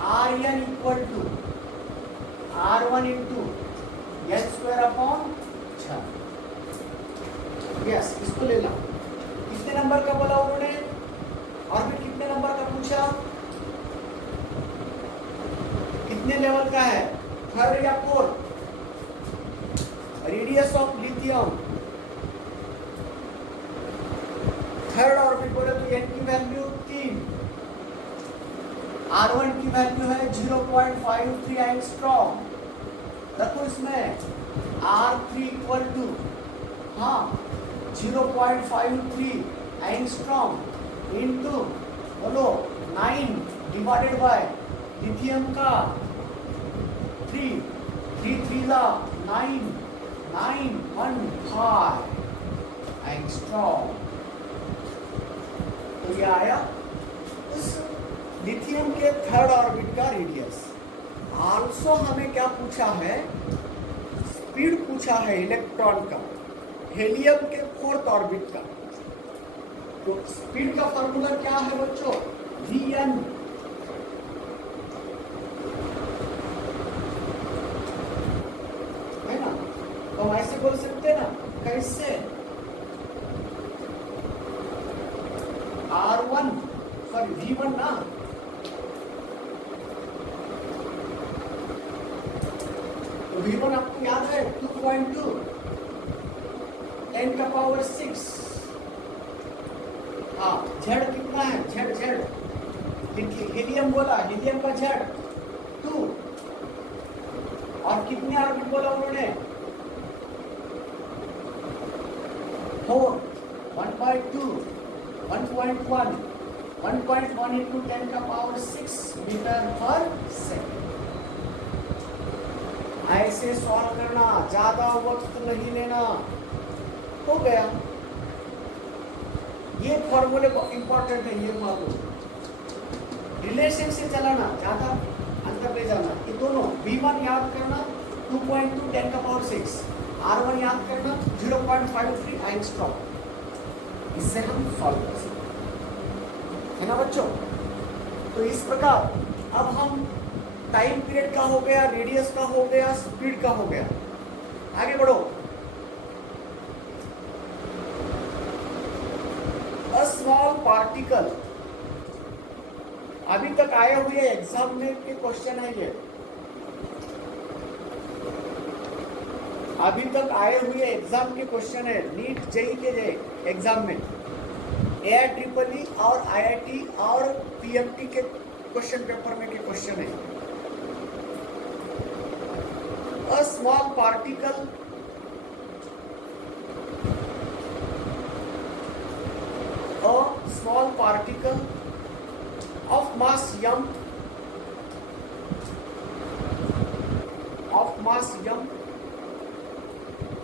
Rn equal to R1 into n square upon 6। Yes, इसको ले ला। कितने नंबर का बोला उन्होंने, ऑर्बिट कितने नंबर का पूछा, कितने लेवल का है, थर्ड या fourth. Radius of lithium third orbit बोले तो n की वैल्यू 3, R1 की वैल्यू है 0.53 एंगस्ट्रॉम। रखो इसमें R3 equal to 0.53 angstrom into बोलो 9 डिवाइडेड बाय लिथियम का 3 915 एंगस्ट्रॉम। तो ये आया उस लिथियम के थर्ड ऑर्बिट का रेडियस। आल्सो हमें क्या पूछा है, स्पीड पूछा है इलेक्ट्रॉन का हेलियम के फोर्थ ऑर्बिट का। तो स्पीड का फॉर्मूला क्या है बच्चों, Vn है ना। तो हम ऐसे बोल सकते हैं ना, कैसे R1 सॉरी V1 ना, तो V1 आपको याद है 2.2 10 का पावर 6। हाँ, Z कितना है, Z हीलियम बोला, हीलियम का Z 2 और कितने ऑर्बिट बोला उन्होंने 4 1/2 1.1 1.1 into 10 का पावर 6 मीटर पर सेकेंड। ऐसे सॉल्व करना, ज्यादा वक्त नहीं लेना। हो गया, ये फॉर्मूले इंपॉर्टेंट है, ये फॉर्मूला रिलेशन से चलाना, ज्यादा अंतर ले जाना। ये दोनों V1 याद करना 2.2 10 का पावर 6, R1 याद करना 0.53 एंगस्ट्रॉम। इससे हम सॉल्व कर सकते है ना बच्चों। तो इस प्रकार अब हम टाइम पीरियड का हो गया, रेडियस का हो गया, स्पीड का हो गया। आगे बढ़ो। अ स्मॉल पार्टिकल, अभी तक आए हुए एग्जाम में के क्वेश्चन है ये, अभी तक आए हुए एग्जाम के क्वेश्चन है, नीट जेई के एग्जाम में AIEEE और IIT और PMT के क्वेश्चन पेपर में के क्वेश्चन है। A small particle of mass m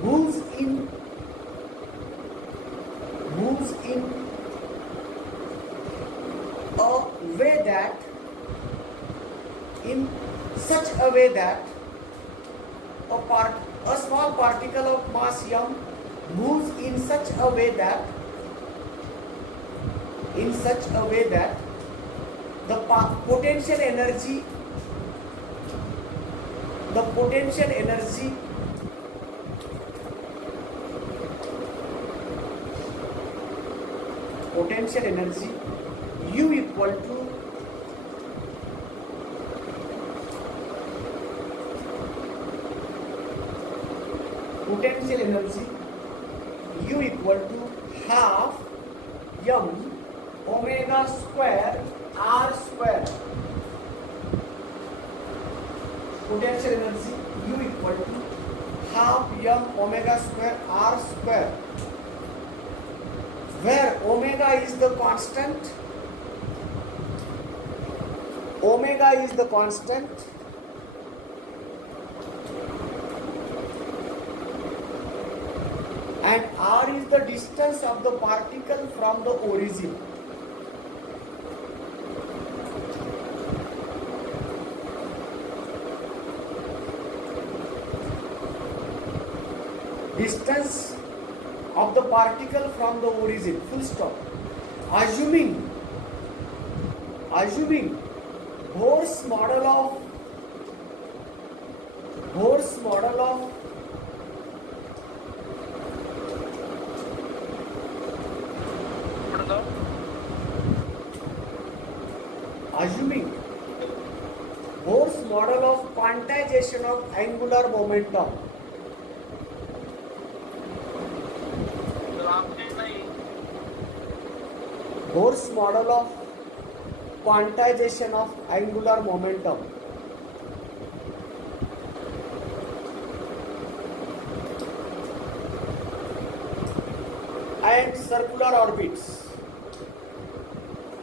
moves in such a way that a small particle of mass m moves in such a way that the potential energy U equal to half m omega square r square. Potential energy U equal to half m omega square r square, where omega is the constant, and r is the distance of the particle from the origin. Distance of the particle from the origin, full stop. Assuming Bohr's model of quantization of angular momentum. Bohr's model of quantization of angular momentum. And circular orbits.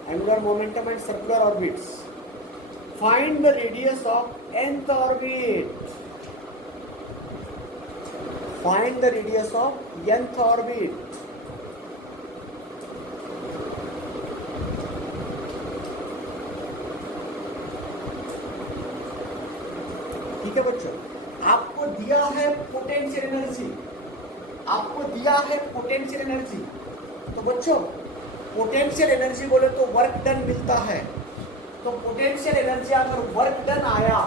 Angular momentum and circular orbits. Find the radius of nth orbit. Find the radius of nth orbit. ठीक है बच्चों, आपको दिया है potential energy, आपको दिया है potential energy. तो बच्चों पोटेंशियल एनर्जी बोले तो वर्क डन मिलता है। तो पोटेंशियल एनर्जी अगर वर्क डन आया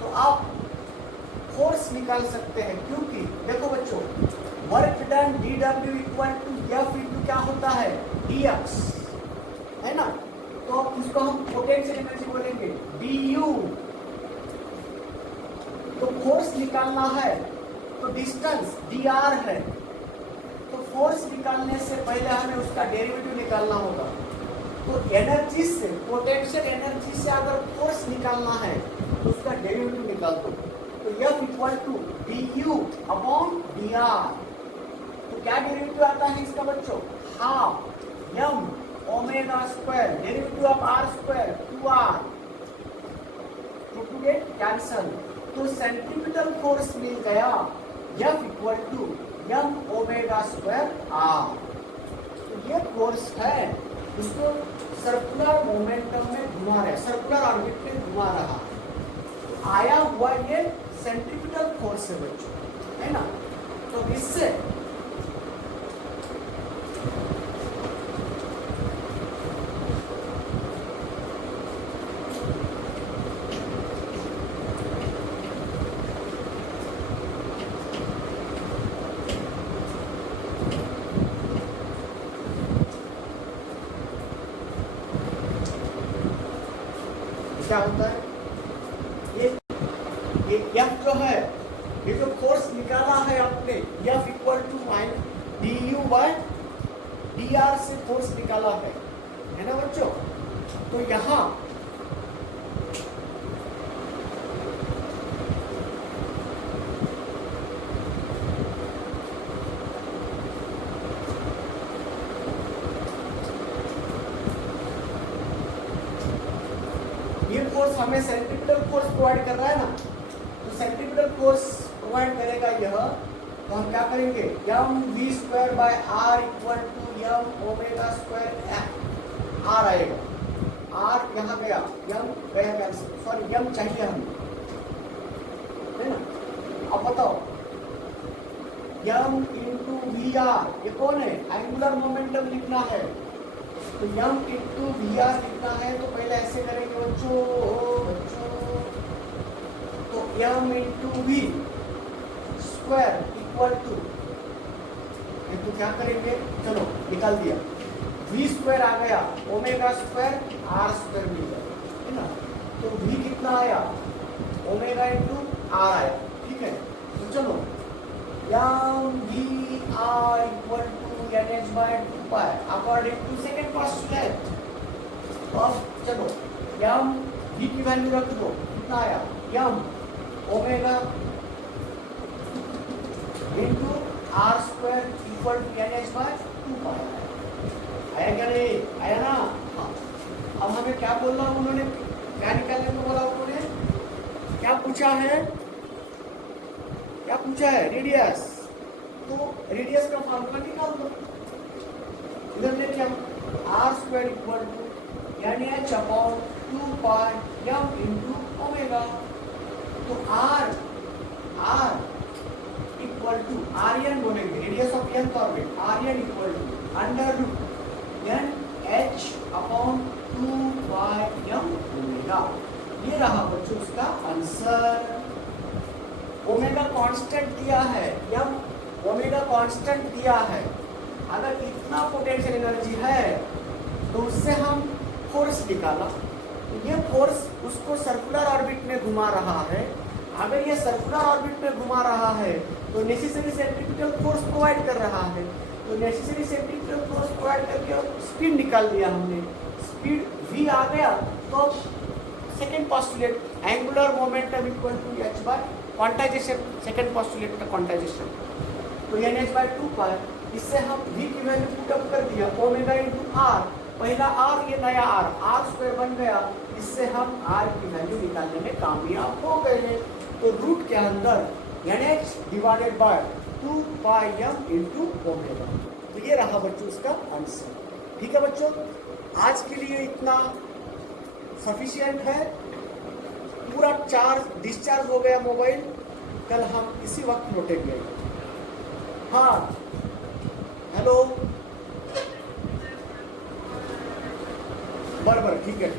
तो आप फोर्स निकाल सकते हैं, क्योंकि देखो बच्चों work done dW equal to F into क्या होता है dx, है ना। तो उसको हम पोटेंशियल एनर्जी बोलेंगे du। तो फोर्स निकालना है तो डिस्टेंस dr है, तो फोर्स निकालने से पहले हमें उसका डेरिवेटिव निकालना होगा। तो एनर्जी से, पोटेंशियल एनर्जी से अगर फोर्स निकालना है तो उसका डेरिवेटिव निकाल दो। तो F equal to du upon dr। तो क्या डेरिवेटिव आता है इसका बच्चों, half m omega square derivative of r square 2r, to get cancel. तो सेंट्रीपिटल फोर्स मिल गया F equal to m omega square r। तो ये फोर्स है, इसको सर्कुलर मोमेंटम में घुमा रहे, सर्कुलर ऑर्बिट में घुमा रहा, आया हुआ ये सेंट्रीपिटल फोर्स है बच्चों, है ना। तो इससे क्या होता है, ये F जो है, ये जो फोर्स निकाला है आपने F equal to du by dr से फोर्स निकाला है ना बच्चों। तो यहाँ ये फोर्स हमें सेंट्रीपिटल फोर्स प्रोवाइड कर रहा है ना। तो सेंट्रीपिटल फोर्स प्रोवाइड करेगा यह, तो हम क्या करेंगे m v square by r equal to m omega square r आएगा। r यहाँ गया, m गया कैंसिल, सॉरी m चाहिए हमें, है ना। अब बताओ m इंटू वी आर, ये कौन है, एंगुलर मोमेंटम लिखना है। तो m इंटू वी आर लिखना है, तो पहले ऐसे करेंगे बच्चों, तो m into v square equal to, तो क्या करेंगे, चलो निकाल दिया, v स्क्वायर आ गया, ओमेगा स्क्वायर r स्क्वायर मिल गया, है ना। तो v कितना आया, ओमेगा इंटू r आया, ठीक है। तो चलो m v r equal to nh by 2 pi according to second postulate. अब चलो m v की वैल्यू रख दो, कितना आया, m omega into r square equal to nh by 2 pi. आया क्या, नहीं आया ना। हाँ, अब हमें क्या बोलना, उन्होंने क्या निकालने को बोला, उन्होंने क्या पूछा है, क्या पूछा है, रेडियस। तो रेडियस का फार्मूला निकाल दो, इधर लेके हम r square equal to nh upon 2 pi m into omega. तो r इक्वल टू rn बोलेंगे, radius of nth orbit, rn equal to under root n h upon 2 pi m omega. ये रहा बच्चों उसका आंसर। ओमेगा कांस्टेंट दिया है, m omega constant दिया है। अगर इतना पोटेंशियल एनर्जी है तो उससे हम फोर्स निकाला, ये फोर्स उसको सर्कुलर ऑर्बिट में घुमा रहा है। अगर ये सर्कुलर ऑर्बिट में घुमा रहा है तो नेसेसरी सेंट्रीपिटल फोर्स प्रोवाइड कर रहा है। तो नेसेसरी सेंट्रीपिटल फोर्स प्रोवाइड करके स्पीड निकाल दिया हमने, स्पीड v आ गया। तो second postulate, angular momentum equal to h by quantization, second postulate का क्वांटाइजेशन, तो nh बाय 2 पाई। इससे हम v की वैल्यू पुट अप कर दिया, ओमेगा इंटू r, पहला r, ये नया r स्क्वायर बन गया। इससे हम r की वैल्यू निकालने में कामयाब हो गए। तो रूट के अंदर nh divided by 2 pi M into omega. तो ये रहा बच्चों इसका आंसर। ठीक है बच्चों, आज के लिए इतना सफिशियंट है। पूरा चार्ज डिस्चार्ज हो गया मोबाइल, कल हम इसी वक्त लौटेंगे। हाँ हेलो, बराबर ठीक है।